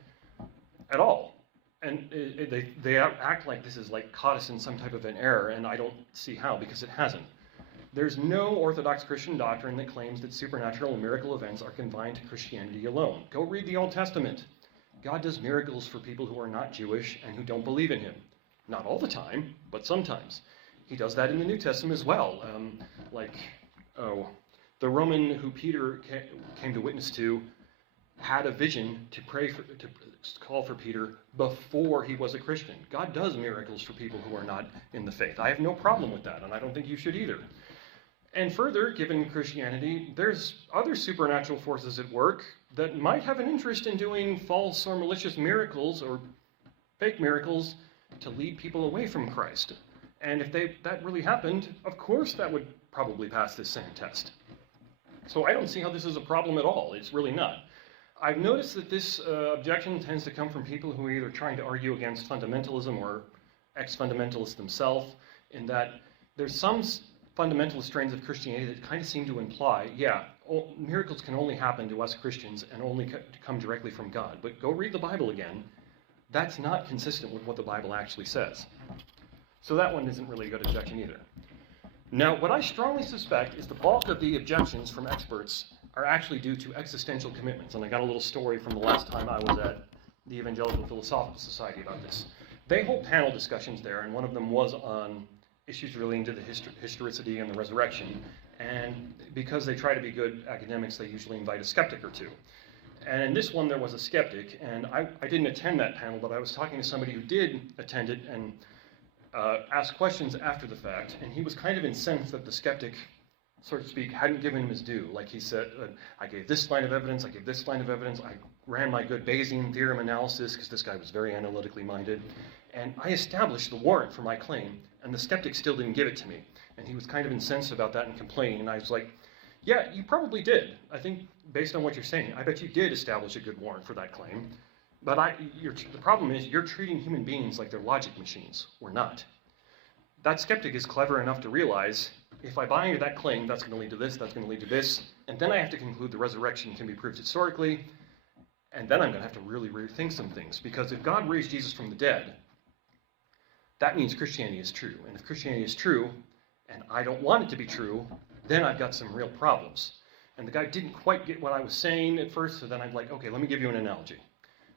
at all. And they act like this is like caught us in some type of an error, and I don't see how, because it hasn't. There's no Orthodox Christian doctrine that claims that supernatural and miracle events are confined to Christianity alone. Go read the Old Testament. God does miracles for people who are not Jewish and who don't believe in him. Not all the time, but sometimes. He does that in the New Testament as well. The Roman who Peter came to witness to had a vision to call for Peter before he was a Christian. God does miracles for people who are not in the faith. I have no problem with that, and I don't think you should either. And further, given Christianity, there's other supernatural forces at work that might have an interest in doing false or malicious miracles or fake miracles to lead people away from Christ. And if that really happened, of course that would probably pass this same test. So I don't see how this is a problem at all. It's really not. I've noticed that this objection tends to come from people who are either trying to argue against fundamentalism or ex-fundamentalists themselves, in that there's some fundamentalist strains of Christianity that kind of seem to imply, miracles can only happen to us Christians and only come directly from God. But go read the Bible again. That's not consistent with what the Bible actually says. So that one isn't really a good objection either. Now, what I strongly suspect is the bulk of the objections from experts are actually due to existential commitments. And I got a little story from the last time I was at the Evangelical Philosophical Society about this. They hold panel discussions there, and one of them was on issues relating to the historicity and the resurrection. And because they try to be good academics, they usually invite a skeptic or two. And in this one, there was a skeptic, and I didn't attend that panel, but I was talking to somebody who did attend it and asked questions after the fact, and he was kind of incensed that the skeptic, so to speak, hadn't given him his due. Like he said, I gave this line of evidence, I gave this line of evidence, I ran my good Bayesian theorem analysis, because this guy was very analytically minded, and I established the warrant for my claim, and the skeptic still didn't give it to me. And he was kind of incensed about that and complaining, and I was like, yeah, you probably did. I think, based on what you're saying, I bet you did establish a good warrant for that claim. But the problem is you're treating human beings like they're logic machines. We're not. That skeptic is clever enough to realize, if I buy into that claim, that's going to lead to this, that's going to lead to this, and then I have to conclude the resurrection can be proved historically, and then I'm going to have to really rethink some things. Because if God raised Jesus from the dead, that means Christianity is true. And if Christianity is true, and I don't want it to be true, then I've got some real problems. And the guy didn't quite get what I was saying at first, so then I'm like, okay, let me give you an analogy.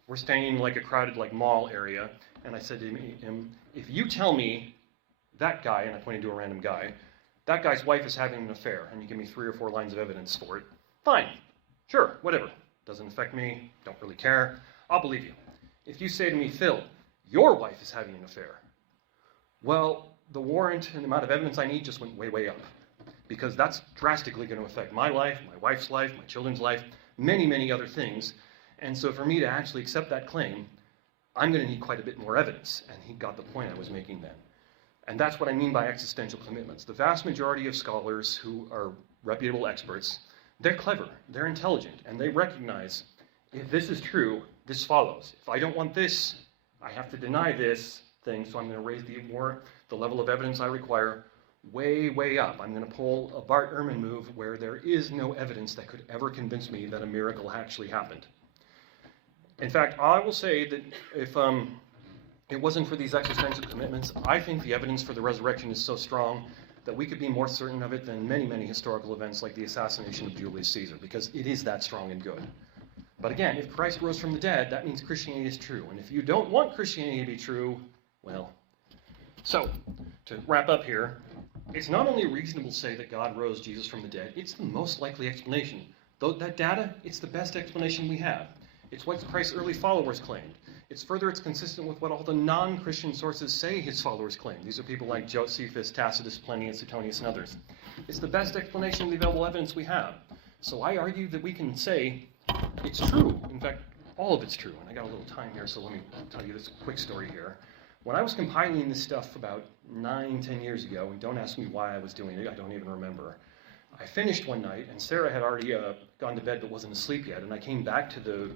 We're staying in like a crowded mall area, and I said to him, if you tell me that guy, and I pointed to a random guy, that guy's wife is having an affair, and you give me 3 or 4 lines of evidence for it, fine, sure, whatever. Doesn't affect me, don't really care, I'll believe you. If you say to me, Phil, your wife is having an affair, well, the warrant and the amount of evidence I need just went way, way up. Because that's drastically going to affect my life, my wife's life, my children's life, many, many other things. And so for me to actually accept that claim, I'm going to need quite a bit more evidence. And he got the point I was making then. And that's what I mean by existential commitments. The vast majority of scholars who are reputable experts, they're clever, they're intelligent, and they recognize if this is true, this follows. If I don't want this, I have to deny this thing, so I'm going to raise the level of evidence I require way, way up. I'm going to pull a Bart Ehrman move where there is no evidence that could ever convince me that a miracle actually happened. In fact, I will say that if it wasn't for these existential commitments, I think the evidence for the resurrection is so strong that we could be more certain of it than many, many historical events like the assassination of Julius Caesar, because it is that strong and good. But again, if Christ rose from the dead, that means Christianity is true. And if you don't want Christianity to be true, well. So, to wrap up here, it's not only reasonable to say that God rose Jesus from the dead, it's the most likely explanation. Though that data, it's the best explanation we have. It's what Christ's early followers claimed. It's consistent with what all the non-Christian sources say his followers claim. These are people like Josephus, Tacitus, Pliny, and Suetonius, and others. It's the best explanation of the available evidence we have. So I argue that we can say it's true. In fact, all of it's true. And I got a little time here, so let me tell you this quick story here. When I was compiling this stuff about 9-10 years ago, and don't ask me why I was doing it, I don't even remember. I finished one night, and Sarah had already gone to bed but wasn't asleep yet, and I came back to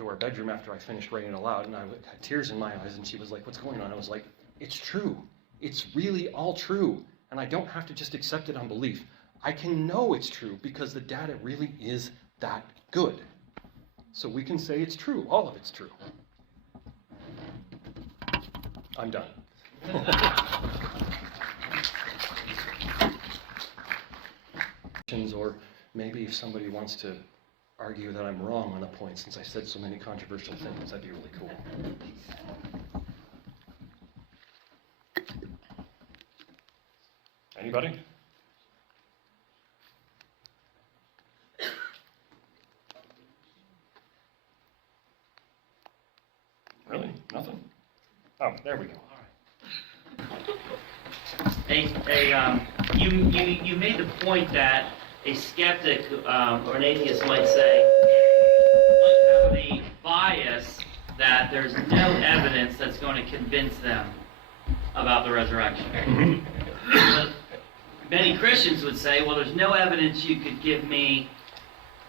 our bedroom after I finished writing it aloud, and I had tears in my eyes, and she was like, "What's going on?" I was like, "It's true. It's really all true, and I don't have to just accept it on belief. I can know it's true because the data really is that good." So we can say it's true. All of it's true. I'm done. Or maybe if somebody wants to argue that I'm wrong on a point since I said so many controversial things, that'd be really cool. Anybody? Really? Nothing? Oh, there we go. You made the point that a skeptic or an atheist might say, might have the bias that there's no evidence that's going to convince them about the resurrection. But many Christians would say, well, there's no evidence you could give me,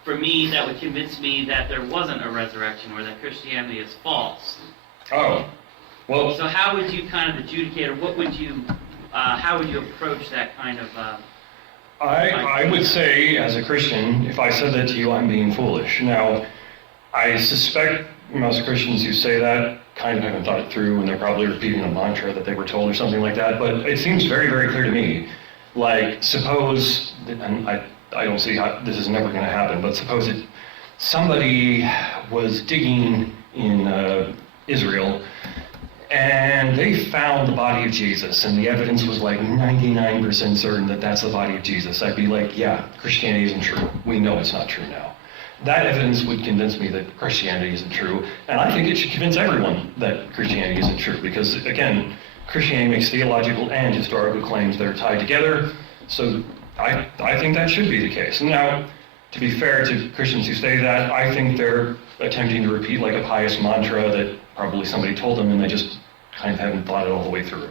for me, that would convince me that there wasn't a resurrection or that Christianity is false. Oh, well. So how would you kind of adjudicate, or what would you, how would you approach that kind of... I would say, as a Christian, if I said that to you, I'm being foolish. Now, I suspect most Christians who say that kind of haven't thought it through, and they're probably repeating a mantra that they were told or something like that, but it seems very, very clear to me. Like, suppose, and I don't see how this is never going to happen, but suppose somebody was digging in Israel, and they found the body of Jesus, and the evidence was like 99% certain that that's the body of Jesus. I'd be like, yeah, Christianity isn't true. We know it's not true now. That evidence would convince me that Christianity isn't true, and I think it should convince everyone that Christianity isn't true, because, again, Christianity makes theological and historical claims that are tied together, so I think that should be the case. Now, to be fair to Christians who say that, I think they're attempting to repeat like a pious mantra that probably somebody told them and they just kind of haven't thought it all the way through.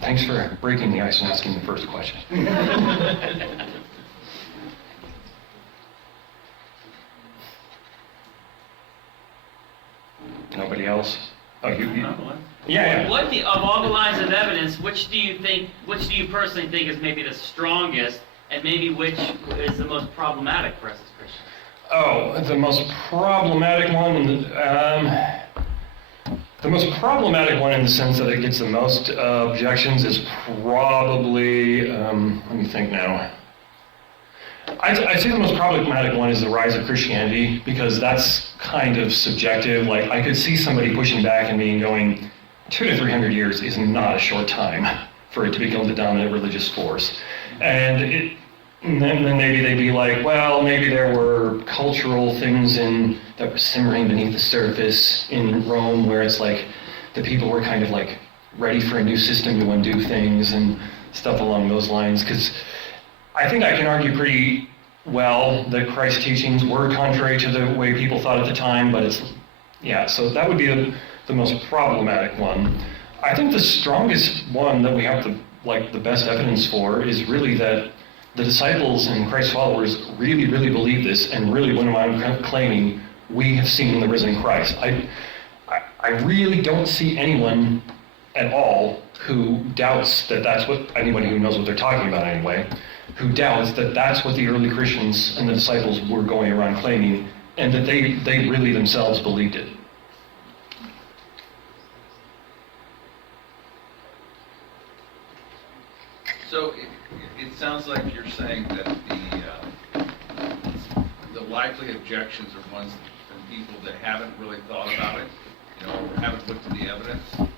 Thanks for breaking the ice and asking the first question. Nobody else? Oh, you? Yeah. What of all the lines of evidence, which do you personally think is maybe the strongest, and maybe which is the most problematic for us as Christians? Oh, the most problematic one. The most problematic one in the sense that it gets the most objections is probably. Let me think now. I'd say the most problematic one is the rise of Christianity, because that's kind of subjective. Like, I could see somebody pushing back and going, 200 to 300 years is not a short time for it to become the dominant religious force. And then maybe they'd be like, well, maybe there were cultural things that were simmering beneath the surface in Rome, where it's like the people were kind of like ready for a new system to undo things and stuff along those lines. Because I think I can argue pretty well that Christ's teachings were contrary to the way people thought at the time, but it's Yeah, so that would be the most problematic one. I think the strongest one that we have the best evidence for is really that the disciples and Christ's followers really, really believe this and really went around claiming, we have seen the risen Christ. I really don't see anyone at all who doubts that that's what, anybody who knows what they're talking about anyway, who doubts that that's what the early Christians and the disciples were going around claiming, and that they really themselves believed it. So it sounds like you're saying that the likely objections are ones from people that haven't really thought about it, or haven't looked at the evidence.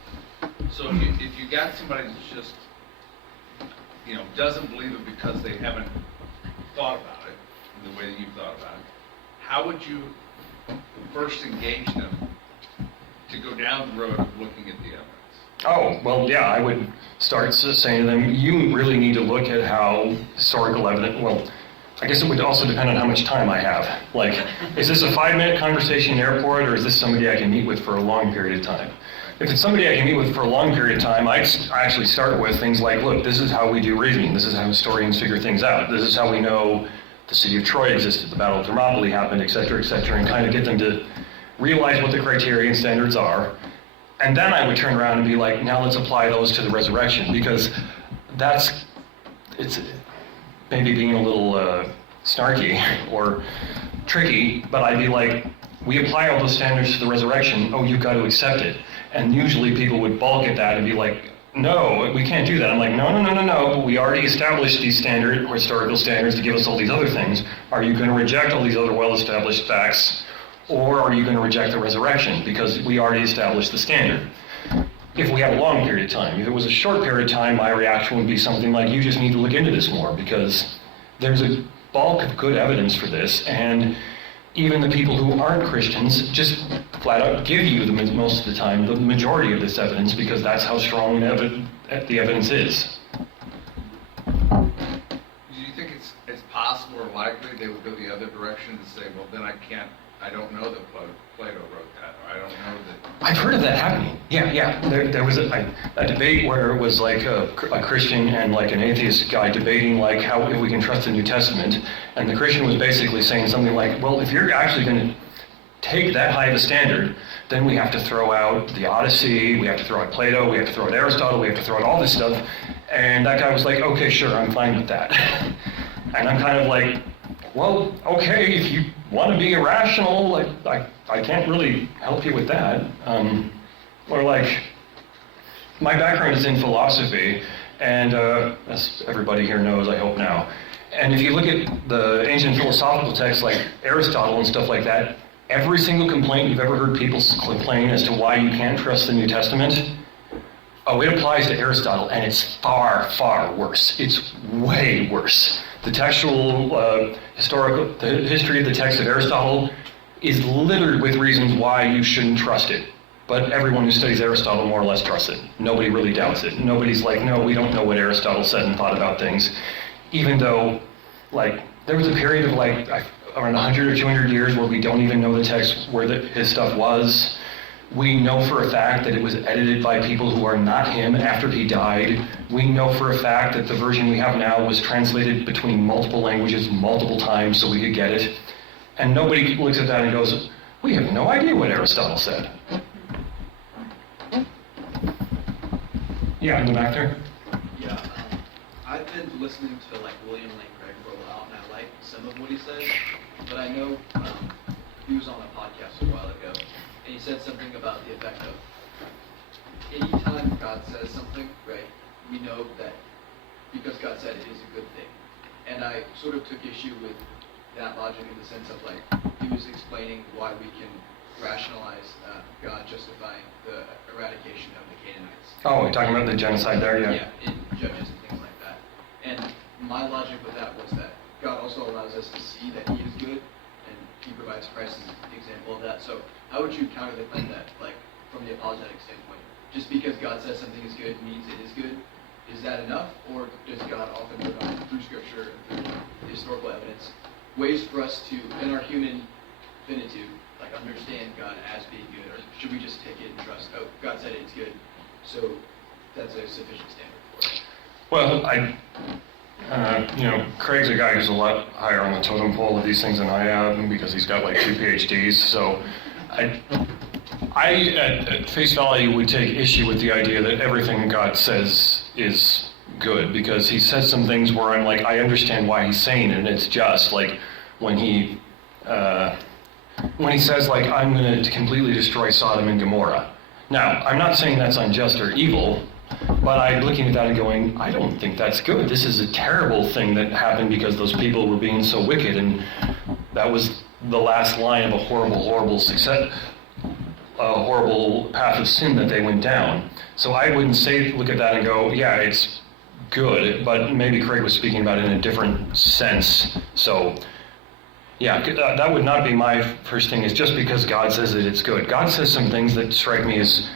So if you got somebody that's just, doesn't believe it because they haven't thought about it in the way that you've thought about it, how would you first engage them to go down the road of looking at the evidence? Oh, well, yeah, I would start saying to them, you really need to look at how historical evidence, well, I guess it would also depend on how much time I have. Like, is this a 5-minute conversation in the airport, or is this somebody I can meet with for a long period of time? If it's somebody I can meet with for a long period of time, I actually start with things like, look, this is how we do reasoning. This is how historians figure things out. This is how we know the city of Troy existed, the Battle of Thermopylae happened, et cetera, and kind of get them to realize what the criteria and standards are. And then I would turn around and be like, now let's apply those to the resurrection, because it's maybe being a little snarky or tricky, but I'd be like, we apply all those standards to the resurrection, oh, you've got to accept it. And usually people would balk at that and be like, no, we can't do that. I'm like, no, we already established these historical standards to give us all these other things. Are you going to reject all these other well-established facts? Or are you going to reject the resurrection? Because we already established the standard. If we have a long period of time. If it was a short period of time, my reaction would be something like, you just need to look into this more, because there's a bulk of good evidence for this, and even the people who aren't Christians just flat out give you, most of the time, the majority of this evidence, because that's how strong the evidence is. Do you think it's possible or likely they would go the other direction and say, well, then I don't know that Plato wrote that, or I don't know that... I've heard of that happening. Yeah. There was a debate where it was like a Christian and like an atheist guy debating like how if we can trust the New Testament, and the Christian was basically saying something like, well, if you're actually going to take that high of a standard, then we have to throw out the Odyssey, we have to throw out Plato, we have to throw out Aristotle, we have to throw out all this stuff. And that guy was like, okay, sure, I'm fine with that. And I'm kind of like, well, okay, if you want to be irrational, I can't really help you with that. Or like, my background is in philosophy, and as everybody here knows, I hope now. And if you look at the ancient philosophical texts like Aristotle and stuff like that, every single complaint you've ever heard people complain as to why you can't trust the New Testament, oh, it applies to Aristotle, and it's far, far worse. It's way worse. The textual, the history of the text of Aristotle is littered with reasons why you shouldn't trust it. But everyone who studies Aristotle more or less trusts it. Nobody really doubts it. Nobody's like, no, we don't know what Aristotle said and thought about things. Even though, like, there was a period of like around 100 or 200 years where we don't even know the text where his stuff was. We know for a fact that it was edited by people who are not him after he died. We know for a fact that the version we have now was translated between multiple languages multiple times so we could get it. And nobody looks at that and goes, we have no idea what Aristotle said. Yeah, in the back there. Yeah, I've been listening to like William Lane Craig for a while, and I like some of what he says, but I know he was on a podcast a while ago, and he said something about the effect of anytime God says something, right, we know that because God said it is a good thing. And I sort of took issue with that logic in the sense of like, he was explaining why we can rationalize God justifying the eradication of the Canaanites. Oh, you're talking about the genocide there, yeah. Yeah, in Judges and things like that. And my logic with that was that God also allows us to see that he is good, and he provides Christ as an example of that. So how would you counter the claim that, like, from the apologetic standpoint, just because God says something is good means it is good? Is that enough? Or does God often provide, through Scripture and through historical evidence, ways for us to, in our human finitude, like understand God as being good, or should we just take it and trust, oh, God said it's good, so that's a sufficient standard for it? Well, Craig's a guy who's a lot higher on the totem pole of these things than I am because he's got like 2 PhDs. So I at face value would take issue with the idea that everything God says is good, because he says some things where I'm like, I understand why he's saying it, and it's just like when he says like, I'm going to completely destroy Sodom and Gomorrah. Now, I'm not saying that's unjust or evil, but I'm looking at that and going, I don't think that's good. This is a terrible thing that happened because those people were being so wicked, and that was the last line of a horrible, horrible success, a horrible path of sin that they went down. So I wouldn't say, look at that and go, yeah, it's good, but maybe Craig was speaking about it in a different sense. So yeah, that would not be my first thing, is just because God says that it's good. God says some things that strike me as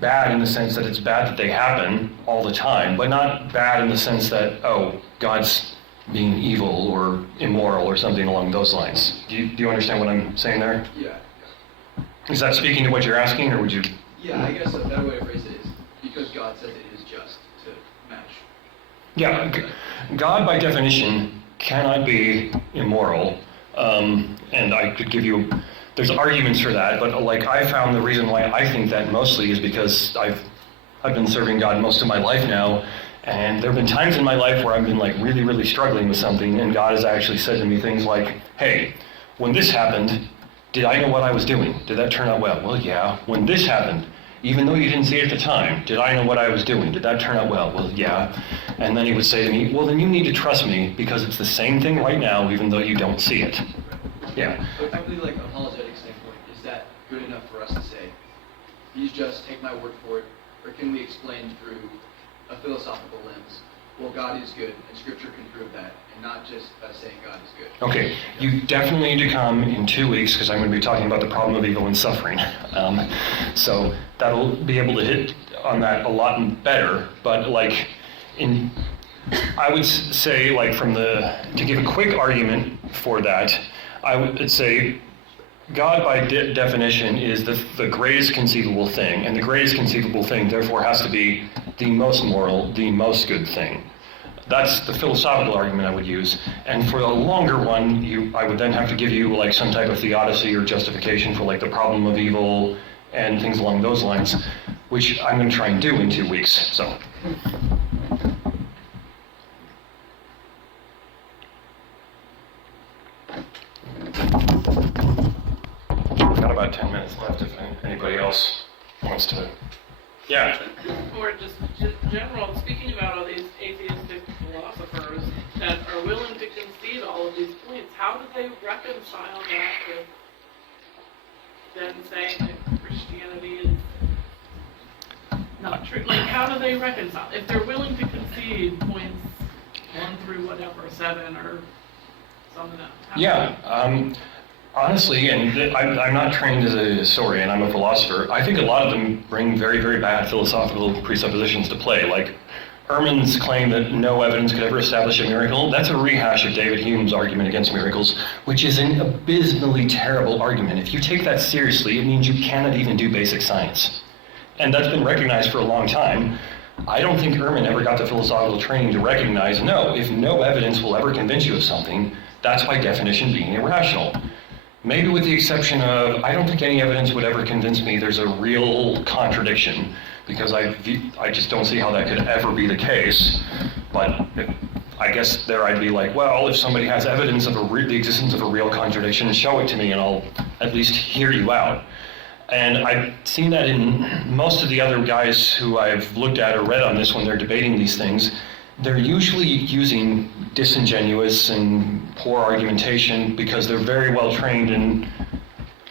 bad in the sense that it's bad that they happen all the time, but not bad in the sense that, oh, God's being evil or immoral or something along those lines. Do you understand what I'm saying there? Yeah. Is that speaking to what you're asking, or would you? Yeah, I guess a better way to phrase it is, because God says it is just to match. Yeah, God by definition cannot be immoral, and I could give you, there's arguments for that, but like I found the reason why I think that mostly is because I've been serving God most of my life now, and there have been times in my life where I've been like really, really struggling with something, and God has actually said to me things like, hey, when this happened, did I know what I was doing? Did that turn out well? Well, yeah. When this happened, even though you didn't see it at the time, did I know what I was doing? Did that turn out well? Well, yeah. And then he would say to me, well, then you need to trust me because it's the same thing right now, even though you don't see it. Yeah. But from the like apologetic standpoint, is that good enough for us to say, he's just, take my word for it, or can we explain through a philosophical lens, well, God is good, and Scripture can prove that, and not just by saying God is good? Okay, you definitely need to come in 2 weeks because I'm going to be talking about the problem of evil and suffering. So that'll be able to hit on that a lot better. But like, I would say like to give a quick argument for that, I would say God by definition is the greatest conceivable thing, and the greatest conceivable thing therefore has to be the most moral, the most good thing. That's the philosophical argument I would use. And for the longer one, I would then have to give you like some type of theodicy or justification for like the problem of evil and things along those lines, which I'm going to try and do in 2 weeks. So. Got about 10 minutes left if anybody else wants to. Yeah. Or just general, speaking about all these atheistic philosophers that are willing to concede all of these points, how do they reconcile that with them saying that Christianity is not true? Like, how do they reconcile? If they're willing to concede points 1 through whatever, 7 or something else. Yeah. Honestly, and I'm not trained as a historian, I'm a philosopher, I think a lot of them bring very, very bad philosophical presuppositions to play. Like Ehrman's claim that no evidence could ever establish a miracle, that's a rehash of David Hume's argument against miracles, which is an abysmally terrible argument. If you take that seriously, it means you cannot even do basic science. And that's been recognized for a long time. I don't think Ehrman ever got the philosophical training to recognize, no, if no evidence will ever convince you of something, that's by definition being irrational. Maybe with the exception of, I don't think any evidence would ever convince me there's a real contradiction, because I just don't see how that could ever be the case. But I guess there I'd be like, well, if somebody has evidence of the existence of a real contradiction, show it to me and I'll at least hear you out. And I've seen that in most of the other guys who I've looked at or read on this when they're debating these things. They're usually using disingenuous and poor argumentation because they're very well trained in,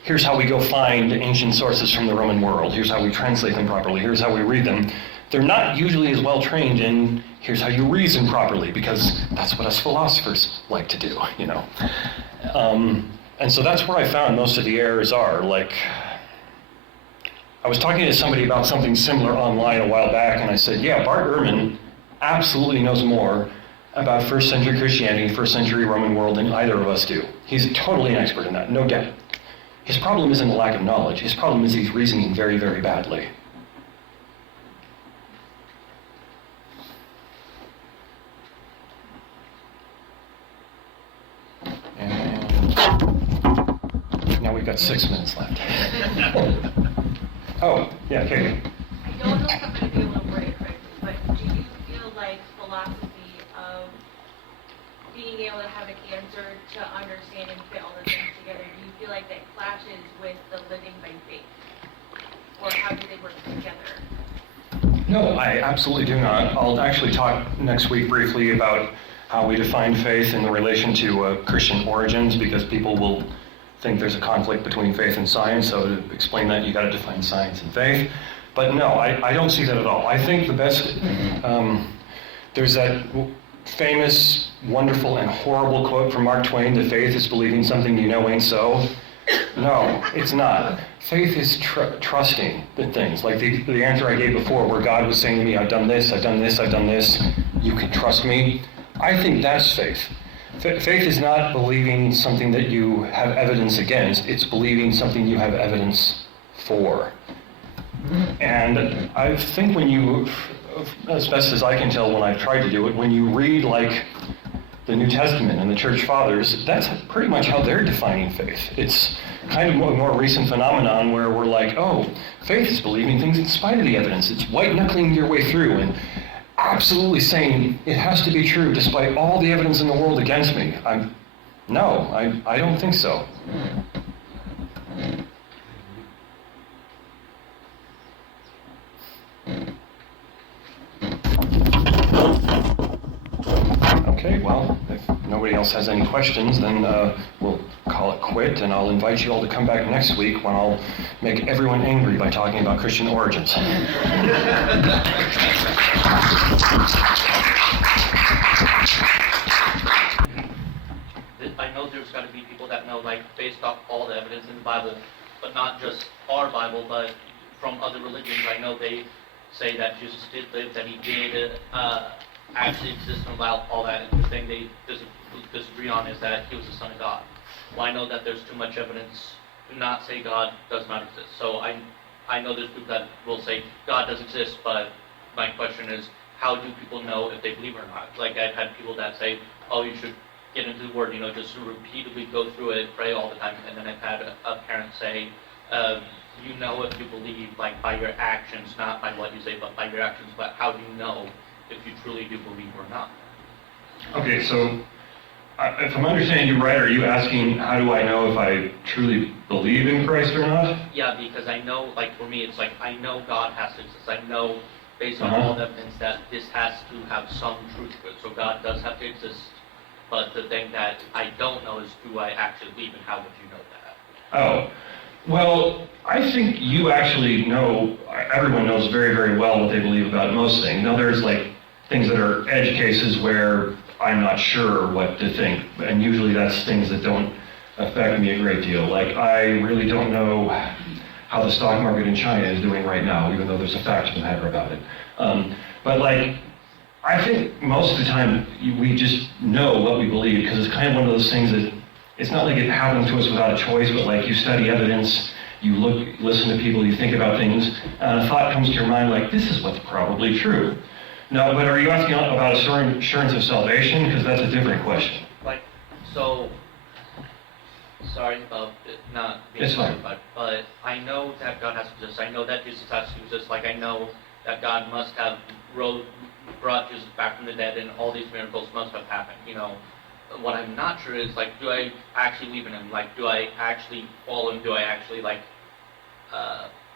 here's how we go find ancient sources from the Roman world, here's how we translate them properly, here's how we read them. They're not usually as well trained in, here's how you reason properly, because that's what us philosophers like to do, you know. And so that's where I found most of the errors are. Like, I was talking to somebody about something similar online a while back, and I said, yeah, Bart Ehrman absolutely knows more about first century Christianity, first century Roman world than either of us do. He's totally an expert in that, no doubt. His problem isn't a lack of knowledge. His problem is he's reasoning very, very badly. And now we've got 6 minutes left. Oh, yeah, Katie. I don't know if I'm going to be able to word it correctly, but do you feel like philosophy of being able to have an answer to understand and fit all the things together, do you feel like that clashes with the living by faith? Or how do they work together? No, I absolutely do not. I'll actually talk next week briefly about how we define faith in relation to Christian origins, because people will think there's a conflict between faith and science, so to explain that, you got to define science and faith. But no, I don't see that at all. I think the best, there's that famous, wonderful, and horrible quote from Mark Twain, that faith is believing something you know ain't so. No, it's not. Faith is trusting the things. Like the answer I gave before, where God was saying to me, I've done this, I've done this, I've done this, you can trust me. I think that's faith. Faith is not believing something that you have evidence against, it's believing something you have evidence for. And I think when you, as best as I can tell when I've tried to do it, when you read like the New Testament and the Church Fathers, that's pretty much how they're defining faith. It's kind of a more recent phenomenon where we're like, oh, faith is believing things in spite of the evidence. It's white-knuckling your way through and absolutely saying it has to be true despite all the evidence in the world against me. No, I don't think so. Okay, well, if nobody else has any questions, then we'll call it quit, and I'll invite you all to come back next week when I'll make everyone angry by talking about Christian origins. I know there's got to be people that know, like, based off all the evidence in the Bible, but not just our Bible, but from other religions. I know they say that Jesus did live, that he did actually exist, and about all that. And the thing they disagree on is that he was the Son of God. Well, I know that there's too much evidence to not say God does not exist. So I know there's people that will say God does exist, but my question is, how do people know if they believe or not? Like, I've had people that say, oh, you should get into the Word, just repeatedly go through it, pray all the time. And then I've had a parent say, you know if you believe, like, by your actions, not by what you say, but by your actions. But how do you know if you truly do believe or not? Okay, so if I'm understanding you right, are you asking how do I know if I truly believe in Christ or not? Yeah, because I know, like, for me, it's like, I know God has to exist. I know, based on all the evidence, that this has to have some truth to it. So God does have to exist. But the thing that I don't know is, do I actually believe, and how would you know that? Oh, well, I think you actually know, everyone knows very, very well what they believe about most things. Now, there's like things that are edge cases where I'm not sure what to think, and usually that's things that don't affect me a great deal. Like, I really don't know how the stock market in China is doing right now, even though there's a fact of the matter about it. But like, I think most of the time we just know what we believe, because it's kind of one of those things that it's not like it happens to us without a choice, but like you study evidence, you look, listen to people, you think about things, and a thought comes to your mind like, this is what's probably true. No, but are you asking about assurance of salvation? Because that's a different question. Like, so, sorry about it not being It's fine. but I know that God has to exist. I know that Jesus has to exist. Like, I know that God must have brought Jesus back from the dead, and all these miracles must have happened. What I'm not sure is, like, do I actually believe in him? Like, do I actually follow him? Do I actually, like,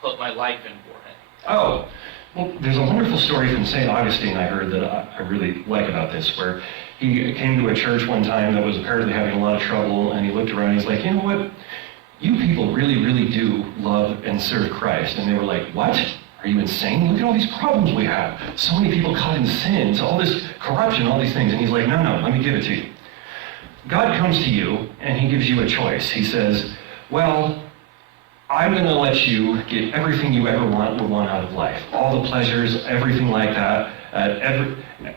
put my life in for him? Oh, well, there's a wonderful story from St. Augustine I heard that I really like about this, where he came to a church one time that was apparently having a lot of trouble, and he looked around and he's like, you know what? You people really, really do love and serve Christ. And they were like, what? Are you insane? Look at all these problems we have. So many people caught in sins, all this corruption, all these things. And he's like, no, let me give it to you. God comes to you, and he gives you a choice. He says, well, I'm going to let you get everything you ever would want out of life. All the pleasures, everything like that,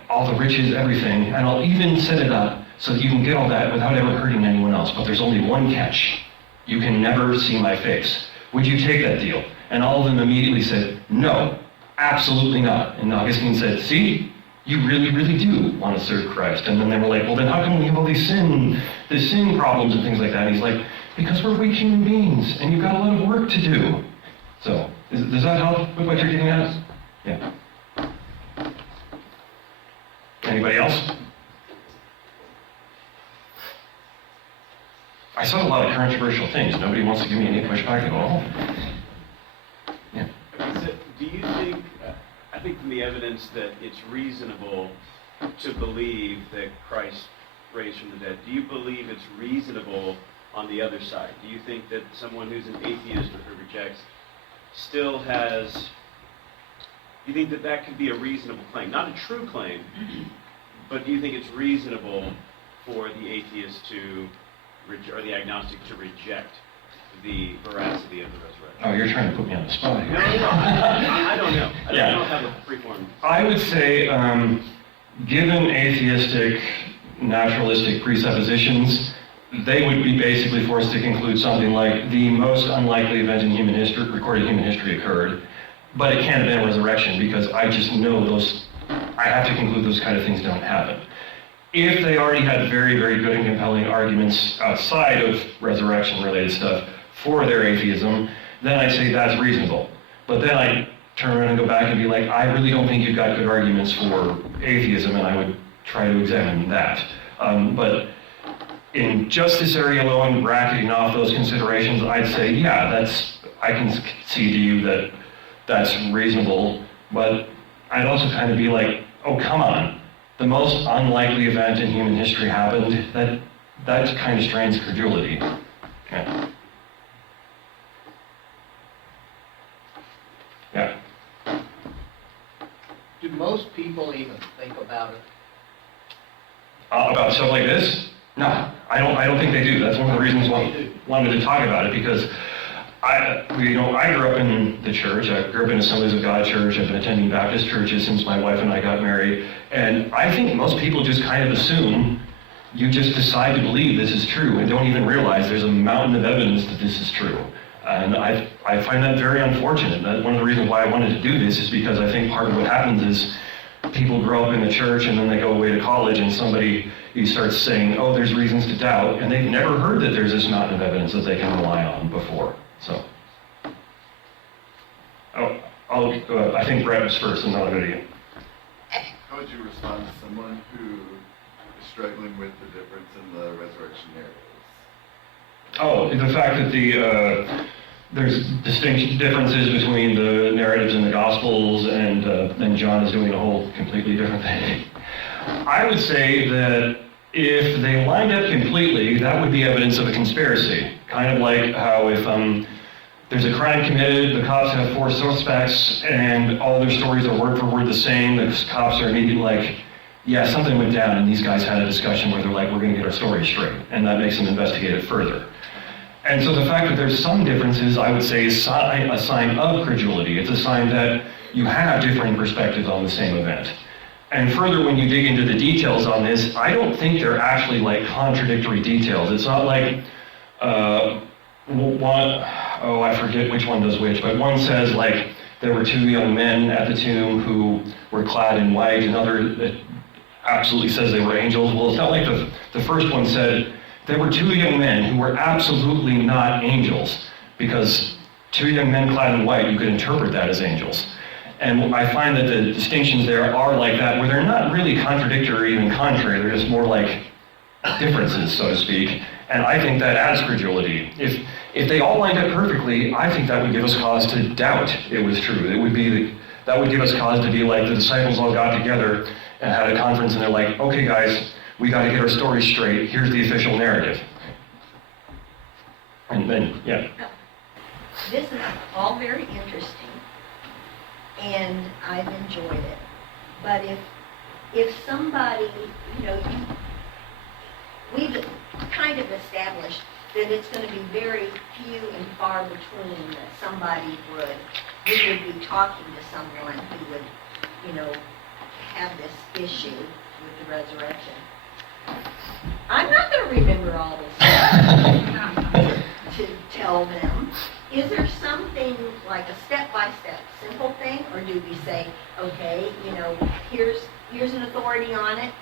all the riches, everything. And I'll even set it up so that you can get all that without ever hurting anyone else. But there's only one catch. You can never see my face. Would you take that deal? And all of them immediately said, no, absolutely not. And Augustine said, see, you really, really do want to serve Christ. And then they were like, well, then how come we have all these sin problems and things like that? And he's like, because we're weak human beings, and you've got a lot of work to do. So, does that help with what you're getting at? Yeah. Anybody else? I saw a lot of controversial things. Nobody wants to give me any pushback at all. Yeah. So, do you think, I think from the evidence that it's reasonable to believe that Christ raised from the dead, do you believe it's reasonable on the other side? Do you think that someone who's an atheist or who rejects still has, do you think that that could be a reasonable claim? Not a true claim, but do you think it's reasonable for the atheist to, or the agnostic to reject the veracity of the resurrection? Oh, you're trying to put me on the spot here. No, I don't know. I Yeah. don't have a freeform. I would say, given atheistic, naturalistic presuppositions, they would be basically forced to conclude something like the most unlikely event in human history, recorded human history occurred, but it can't have been a resurrection because I just know those, I have to conclude those kind of things don't happen. If they already had very, very good and compelling arguments outside of resurrection-related stuff for their atheism, then I'd say that's reasonable. But then I'd turn around and go back and be like, I really don't think you've got good arguments for atheism, and I would try to examine that. But in just this area alone, bracketing off those considerations, I'd say, yeah, I can see to you that that's reasonable, but I'd also kind of be like, oh, come on. The most unlikely event in human history happened. That kind of strains credulity. Yeah. Yeah. Do most people even think about it? About stuff like this? No, I don't think they do. That's one of the reasons why I wanted to talk about it, because I grew up in the church. I grew up in Assemblies of God church. I've been attending Baptist churches since my wife and I got married. And I think most people just kind of assume you just decide to believe this is true and don't even realize there's a mountain of evidence that this is true. And I find that very unfortunate. That one of the reasons why I wanted to do this is because I think part of what happens is people grow up in the church and then they go away to college and he starts saying, oh, there's reasons to doubt, and they've never heard that there's this mountain of evidence that they can rely on before. So, I think Brett was first, and then I'll go to you. How would you respond to someone who is struggling with the difference in the resurrection narratives? Oh, the fact that there's distinct differences between the narratives in the Gospels, and then John is doing a whole completely different thing. I would say that if they lined up completely, that would be evidence of a conspiracy. Kind of like how if there's a crime committed, the cops have 4 suspects, and all their stories are word for word the same, the cops are immediately like, yeah, something went down, and these guys had a discussion where they're like, we're going to get our story straight, and that makes them investigate it further. And so the fact that there's some differences, I would say, is a sign of credulity. It's a sign that you have differing perspectives on the same event. And further, when you dig into the details on this, I don't think they're actually like contradictory details. It's not like I forget which one does which, but one says like there were 2 young men at the tomb who were clad in white, another that absolutely says they were angels. Well, it's not like the first one said there were 2 young men who were absolutely not angels, because 2 young men clad in white, you could interpret that as angels. And I find that the distinctions there are like that, where they're not really contradictory or even contrary, they're just more like differences, so to speak. And I think that adds credulity. If they all lined up perfectly, I think that would give us cause to doubt it was true. That would give us cause to be like the disciples all got together and had a conference, and they're like, okay guys, we got to get our story straight. Here's the official narrative. And then, yeah. This is all very interesting, and I've enjoyed it. But if somebody, we've kind of established that it's going to be very few and far between that somebody we would be talking to someone who would, have this issue with the resurrection. I'm not going to remember all this stuff to tell them, is there something like a step-by-step simple thing, or do we say, okay, here's an authority on it,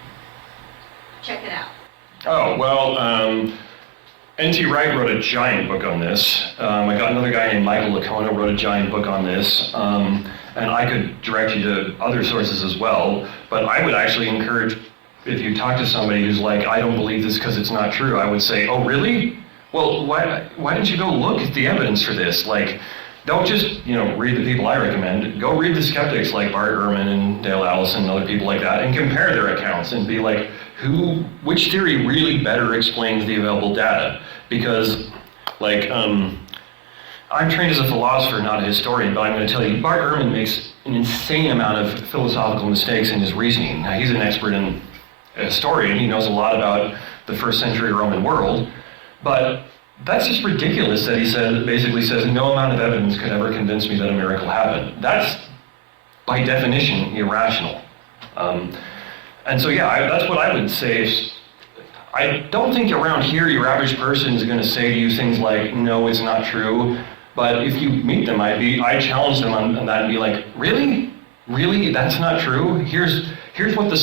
check it out? Oh, well, N.T. Wright wrote a giant book on this. I got another guy named Michael Lacona wrote a giant book on this. And I could direct you to other sources as well, but I would actually encourage, if you talk to somebody who's like, I don't believe this because it's not true, I would say, oh, really? Well, why don't you go look at the evidence for this? Like, don't just, read the people I recommend. Go read the skeptics like Bart Ehrman and Dale Allison and other people like that, and compare their accounts and be like, which theory really better explains the available data? Because, like, I'm trained as a philosopher, not a historian, but I'm going to tell you, Bart Ehrman makes an insane amount of philosophical mistakes in his reasoning. Now, he's an expert in a historian. He knows a lot about the first century Roman world, but that's just ridiculous that he basically says no amount of evidence could ever convince me that a miracle happened. That's, by definition, irrational. And so, yeah, that's what I would say. I don't think around here your average person is going to say to you things like, no, it's not true. But if you meet them, I'd challenge them on that and be like, really? Really? That's not true? Here's what the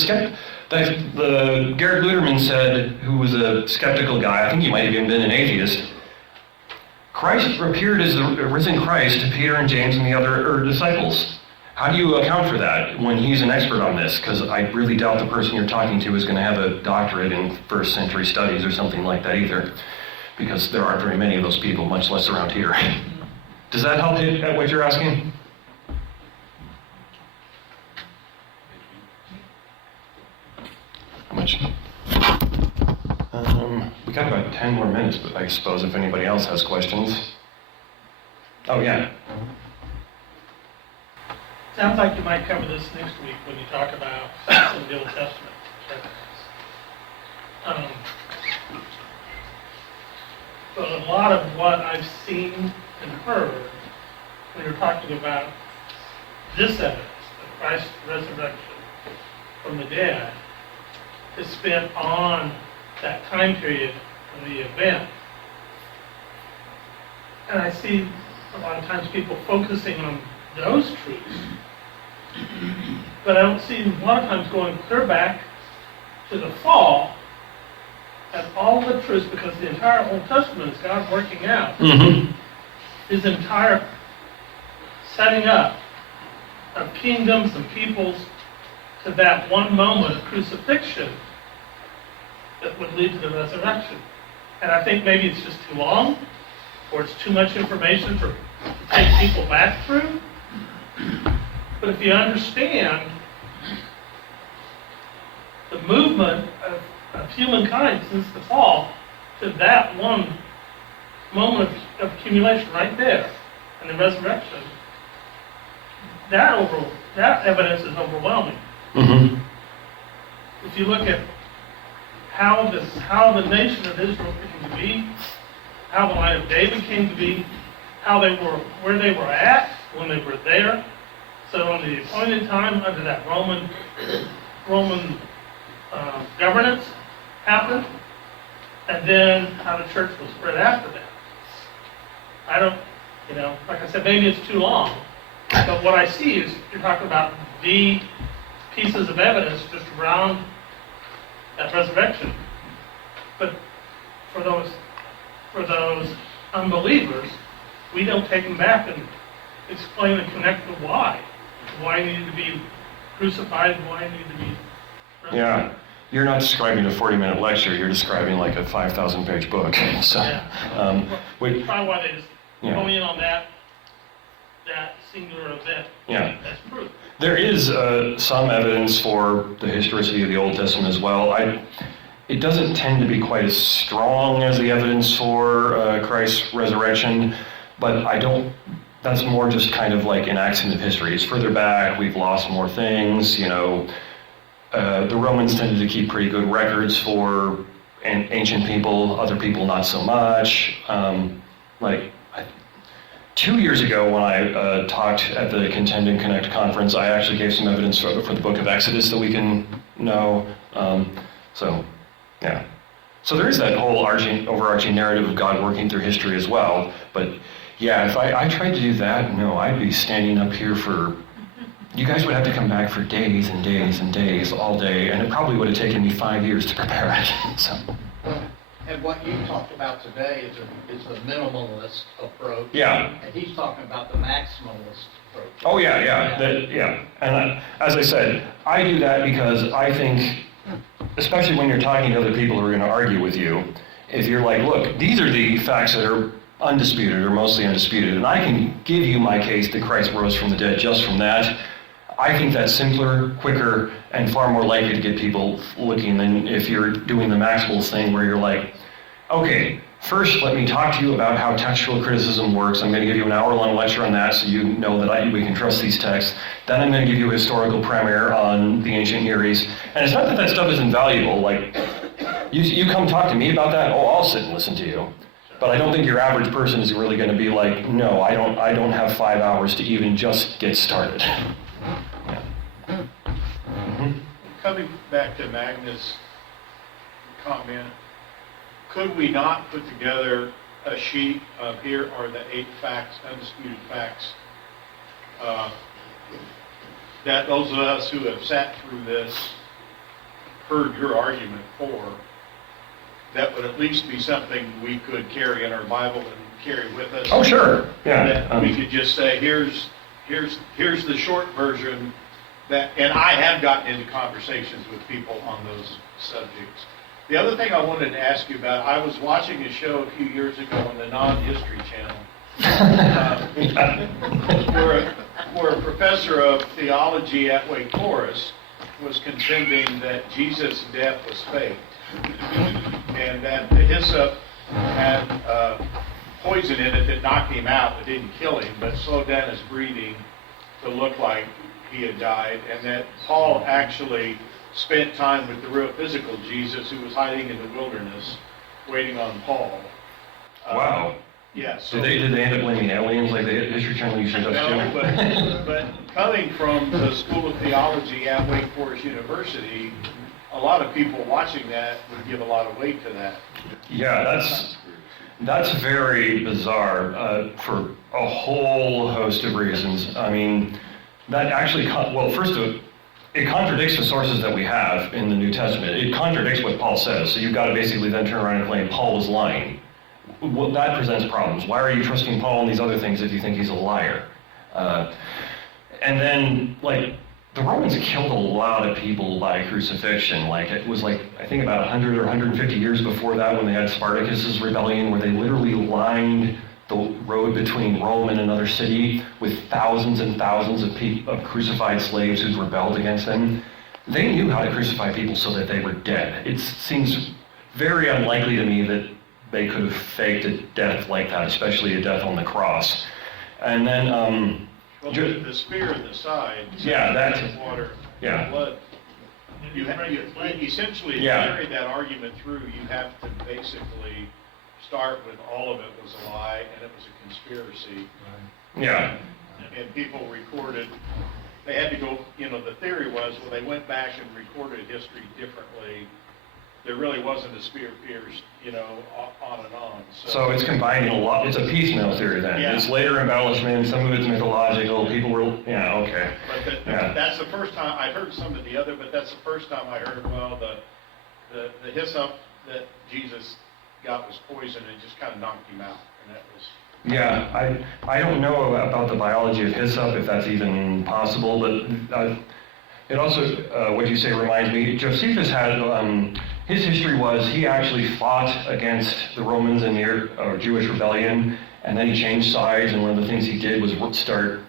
Garrett Luderman said, who was a skeptical guy. I think he might have even been an atheist. Christ appeared as the risen Christ to Peter and James and the other disciples. How do you account for that when he's an expert on this? Because I really doubt the person you're talking to is going to have a doctorate in first century studies or something like that either, because there aren't very many of those people, much less around here. Does that help you at what you're asking? How much? We got about 10 more minutes, but I suppose if anybody else has questions. Oh, yeah. Sounds like you might cover this next week when you talk about some of the Old Testament evidence. But a lot of what I've seen and heard when you're talking about this evidence, the Christ's resurrection from the dead, is spent on that time period of the event. And I see a lot of times people focusing on those truths, but I don't see a lot of times going clear back to the fall and all the truths, because the entire Old Testament is God working out his entire setting up of kingdoms and peoples to that one moment of crucifixion that would lead to the resurrection. And I think maybe it's just too long, or it's too much information to take people back through. But if you understand the movement of humankind since the fall to that one moment of accumulation right there, and the resurrection, that evidence is overwhelming. If you look at how the nation of Israel came to be, how the line of David came to be, where they were at when they were there. So on the appointed time under that Roman governance happened, and then how the church was spread after that. I don't, like I said, maybe it's too long, but what I see is you're talking about the pieces of evidence just around that resurrection. But for those unbelievers, we don't take them back and explain and connect the why he needed to be crucified, why he needed to be resurrected. Yeah. You're not describing a 40-minute lecture, you're describing like a 5,000-page book. So, probably why they just go in on that singular event as proof. There is some evidence for the historicity of the Old Testament as well. It doesn't tend to be quite as strong as the evidence for Christ's resurrection, but that's more just kind of like an accident of history. It's further back, we've lost more things, the Romans tended to keep pretty good records for ancient people, other people not so much. 2 years ago when I talked at the Contend and Connect conference, I actually gave some evidence for the book of Exodus that we can know. So there is that whole overarching narrative of God working through history as well. But yeah, if I tried to do that, no, I'd be standing up here for, you guys would have to come back for days and days and days, all day, and it probably would have taken me 5 years to prepare it. So. And what you talked about today is the minimalist approach. Yeah. And he's talking about the maximalist approach. Oh yeah. And as I said, I do that because I think, especially when you're talking to other people who are going to argue with you, if you're like, look, these are the facts that are undisputed or mostly undisputed, and I can give you my case that Christ rose from the dead just from that, I think that's simpler, quicker, and far more likely to get people looking than if you're doing the maximalist thing where you're like, okay, first let me talk to you about how textual criticism works. I'm going to give you an hour-long lecture on that so you know that we can trust these texts. Then I'm going to give you a historical primer on the ancient Near East. And it's not that that stuff is invaluable. Like, you come talk to me about that, oh, I'll sit and listen to you. But I don't think your average person is really going to be like, no, I don't have 5 hours to even just get started. Coming back to Magnus' comment, could we not put together a sheet of here are the 8 facts, undisputed facts, that those of us who have sat through this heard your argument for, that would at least be something we could carry in our Bible and carry with us? Oh, sure. Yeah. That we could just say, here's the short version. And I have gotten into conversations with people on those subjects. The other thing I wanted to ask you about, I was watching a show a few years ago on the Non-History Channel, where a professor of theology at Wake Forest was contending that Jesus' death was faked, and that the hyssop had poison in it that knocked him out but didn't kill him, but slowed down his breathing to look like he had died, and that Paul actually spent time with the real physical Jesus who was hiding in the wilderness waiting on Paul. Wow. Yeah. So, Did they end up blaming aliens like the History Channel usually does no, but coming from the School of Theology at Wake Forest University, a lot of people watching that would give a lot of weight to that. Yeah, that's very bizarre for a whole host of reasons. I mean, that actually, well, first of all, it contradicts the sources that we have in the New Testament. It contradicts what Paul says. So you've got to basically then turn around and claim Paul was lying. Well, that presents problems. Why are you trusting Paul and these other things if you think he's a liar? And then, like, the Romans killed a lot of people by crucifixion. Like, it was like, I think about 100 or 150 years before that when they had Spartacus's rebellion, where they literally lined the road between Rome and another city with thousands and thousands of crucified slaves who'd rebelled against them. They knew how to crucify people so that they were dead. It seems very unlikely to me that they could have faked a death like that, especially a death on the cross. And then, well, the spear in the side, yeah, that's water, yeah. blood. You essentially, to carry that argument through, you have to basically start with all of it was a lie and it was a conspiracy. Yeah. And people recorded, they had to go, the theory was, well, they went back and recorded history differently. There really wasn't a spear pierced, on and on. So it's combining a lot, it's a piecemeal theory then. Yeah. It's later embellishment, some of it's mythological, people were, okay. But that's the first time, I heard some of the other, but that's the first time I heard, well, the hyssop that Jesus got was poison and just kind of knocked him out, and that was... Yeah, I don't know about the biology of hyssop, if that's even possible, but it also, what you say reminds me, Josephus had, his history was he actually fought against the Romans in the Jewish rebellion, and then he changed sides, and one of the things he did was start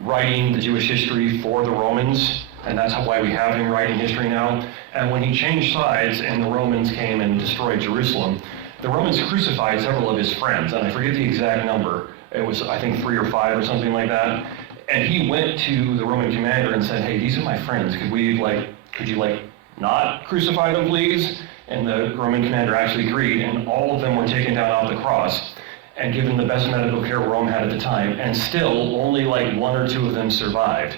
writing the Jewish history for the Romans, and that's why we have him writing history now. And when he changed sides and the Romans came and destroyed Jerusalem, the Romans crucified several of his friends, and I forget the exact number. It was, I think, 3 or 5 or something like that. And he went to the Roman commander and said, hey, these are my friends. Could you not crucify them, please? And the Roman commander actually agreed, and all of them were taken down off the cross and given the best medical care Rome had at the time, and still only 1 or 2 of them survived.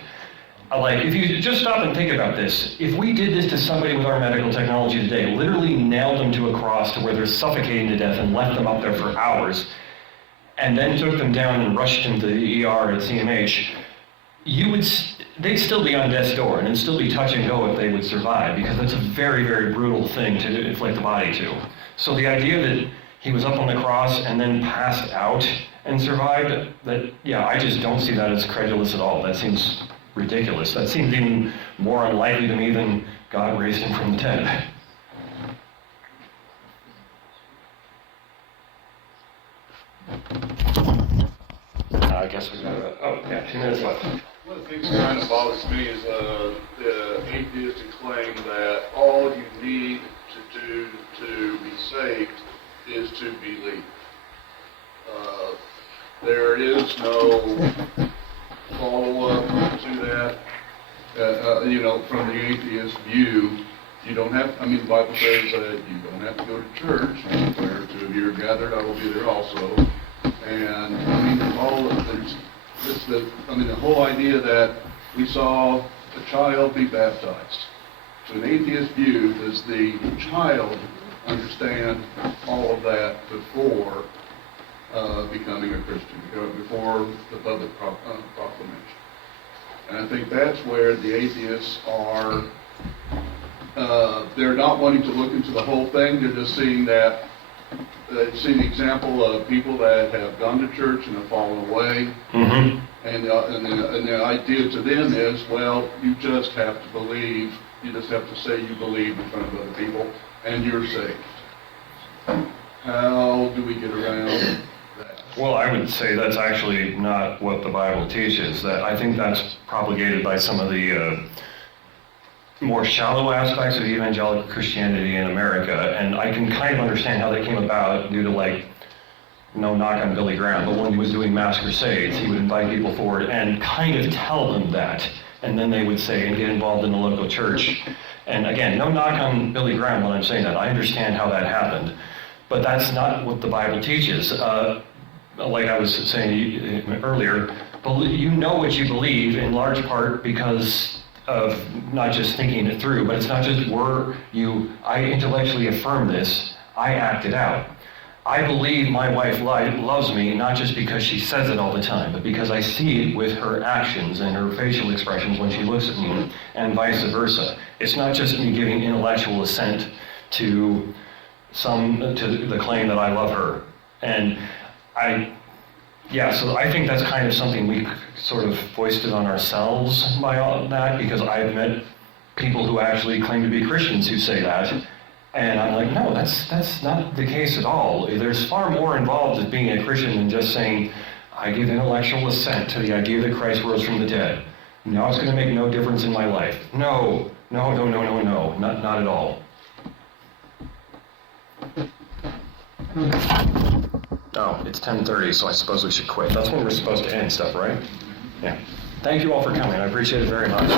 Like, if you just stop and think about this, if we did this to somebody with our medical technology today, literally nailed them to a cross to where they're suffocating to death and left them up there for hours, and then took them down and rushed them to the ER at CMH, they'd still be on death's door, and it'd still be touch and go if they would survive, because that's a very, very brutal thing to inflict the body to. So the idea that he was up on the cross and then passed out and survived, I just don't see that as credulous at all. That seems ridiculous. That seems even more unlikely to me than God raised him from the dead. I guess we got 2 minutes left. One of the things that kind of bothers me is the atheistic claim that all you need to do to be saved is to believe. There is no follow-up to that. From the atheist view, you don't have, the Bible says that you don't have to go to church. Where 2 of you are gathered, I will be there also. And, the whole idea that we saw a child be baptized. To an atheist view, does the child understand all of that before becoming a Christian, before the public proclamation? And I think that's where the atheists are, they're not wanting to look into the whole thing, they're just seeing that, they've seen the example of people that have gone to church and have fallen away. Mm-hmm. And the idea to them is, well, you just have to believe, you just have to say you believe in front of other people, and you're saved. How do we get around that? Well, I would say that's actually not what the Bible teaches. That I think that's propagated by some of the more shallow aspects of evangelical Christianity in America, and I can kind of understand how that came about due to no knock on Billy Graham, but when he was doing mass crusades, he would invite people forward and kind of tell them that, and then they would say and get involved in the local church. And again, no knock on Billy Graham when I'm saying that. I understand how that happened, but that's not what the Bible teaches. Like I was saying earlier, you know what you believe in large part because of not just thinking it through, but it's not just I intellectually affirm this, I act it out. I believe my wife loves me not just because she says it all the time, but because I see it with her actions and her facial expressions when she looks at me, and vice versa. It's not just me giving intellectual assent to the claim that I love her. And so I think that's kind of something we sort of foisted on ourselves by all that, because I've met people who actually claim to be Christians who say that. And I'm like, no, that's not the case at all. There's far more involved in being a Christian than just saying, I give intellectual assent to the idea that Christ rose from the dead. Now it's going to make no difference in my life. No, not at all. Oh, it's 10:30, so I suppose we should quit. That's when we're supposed to end stuff, right? Yeah. Thank you all for coming. I appreciate it very much.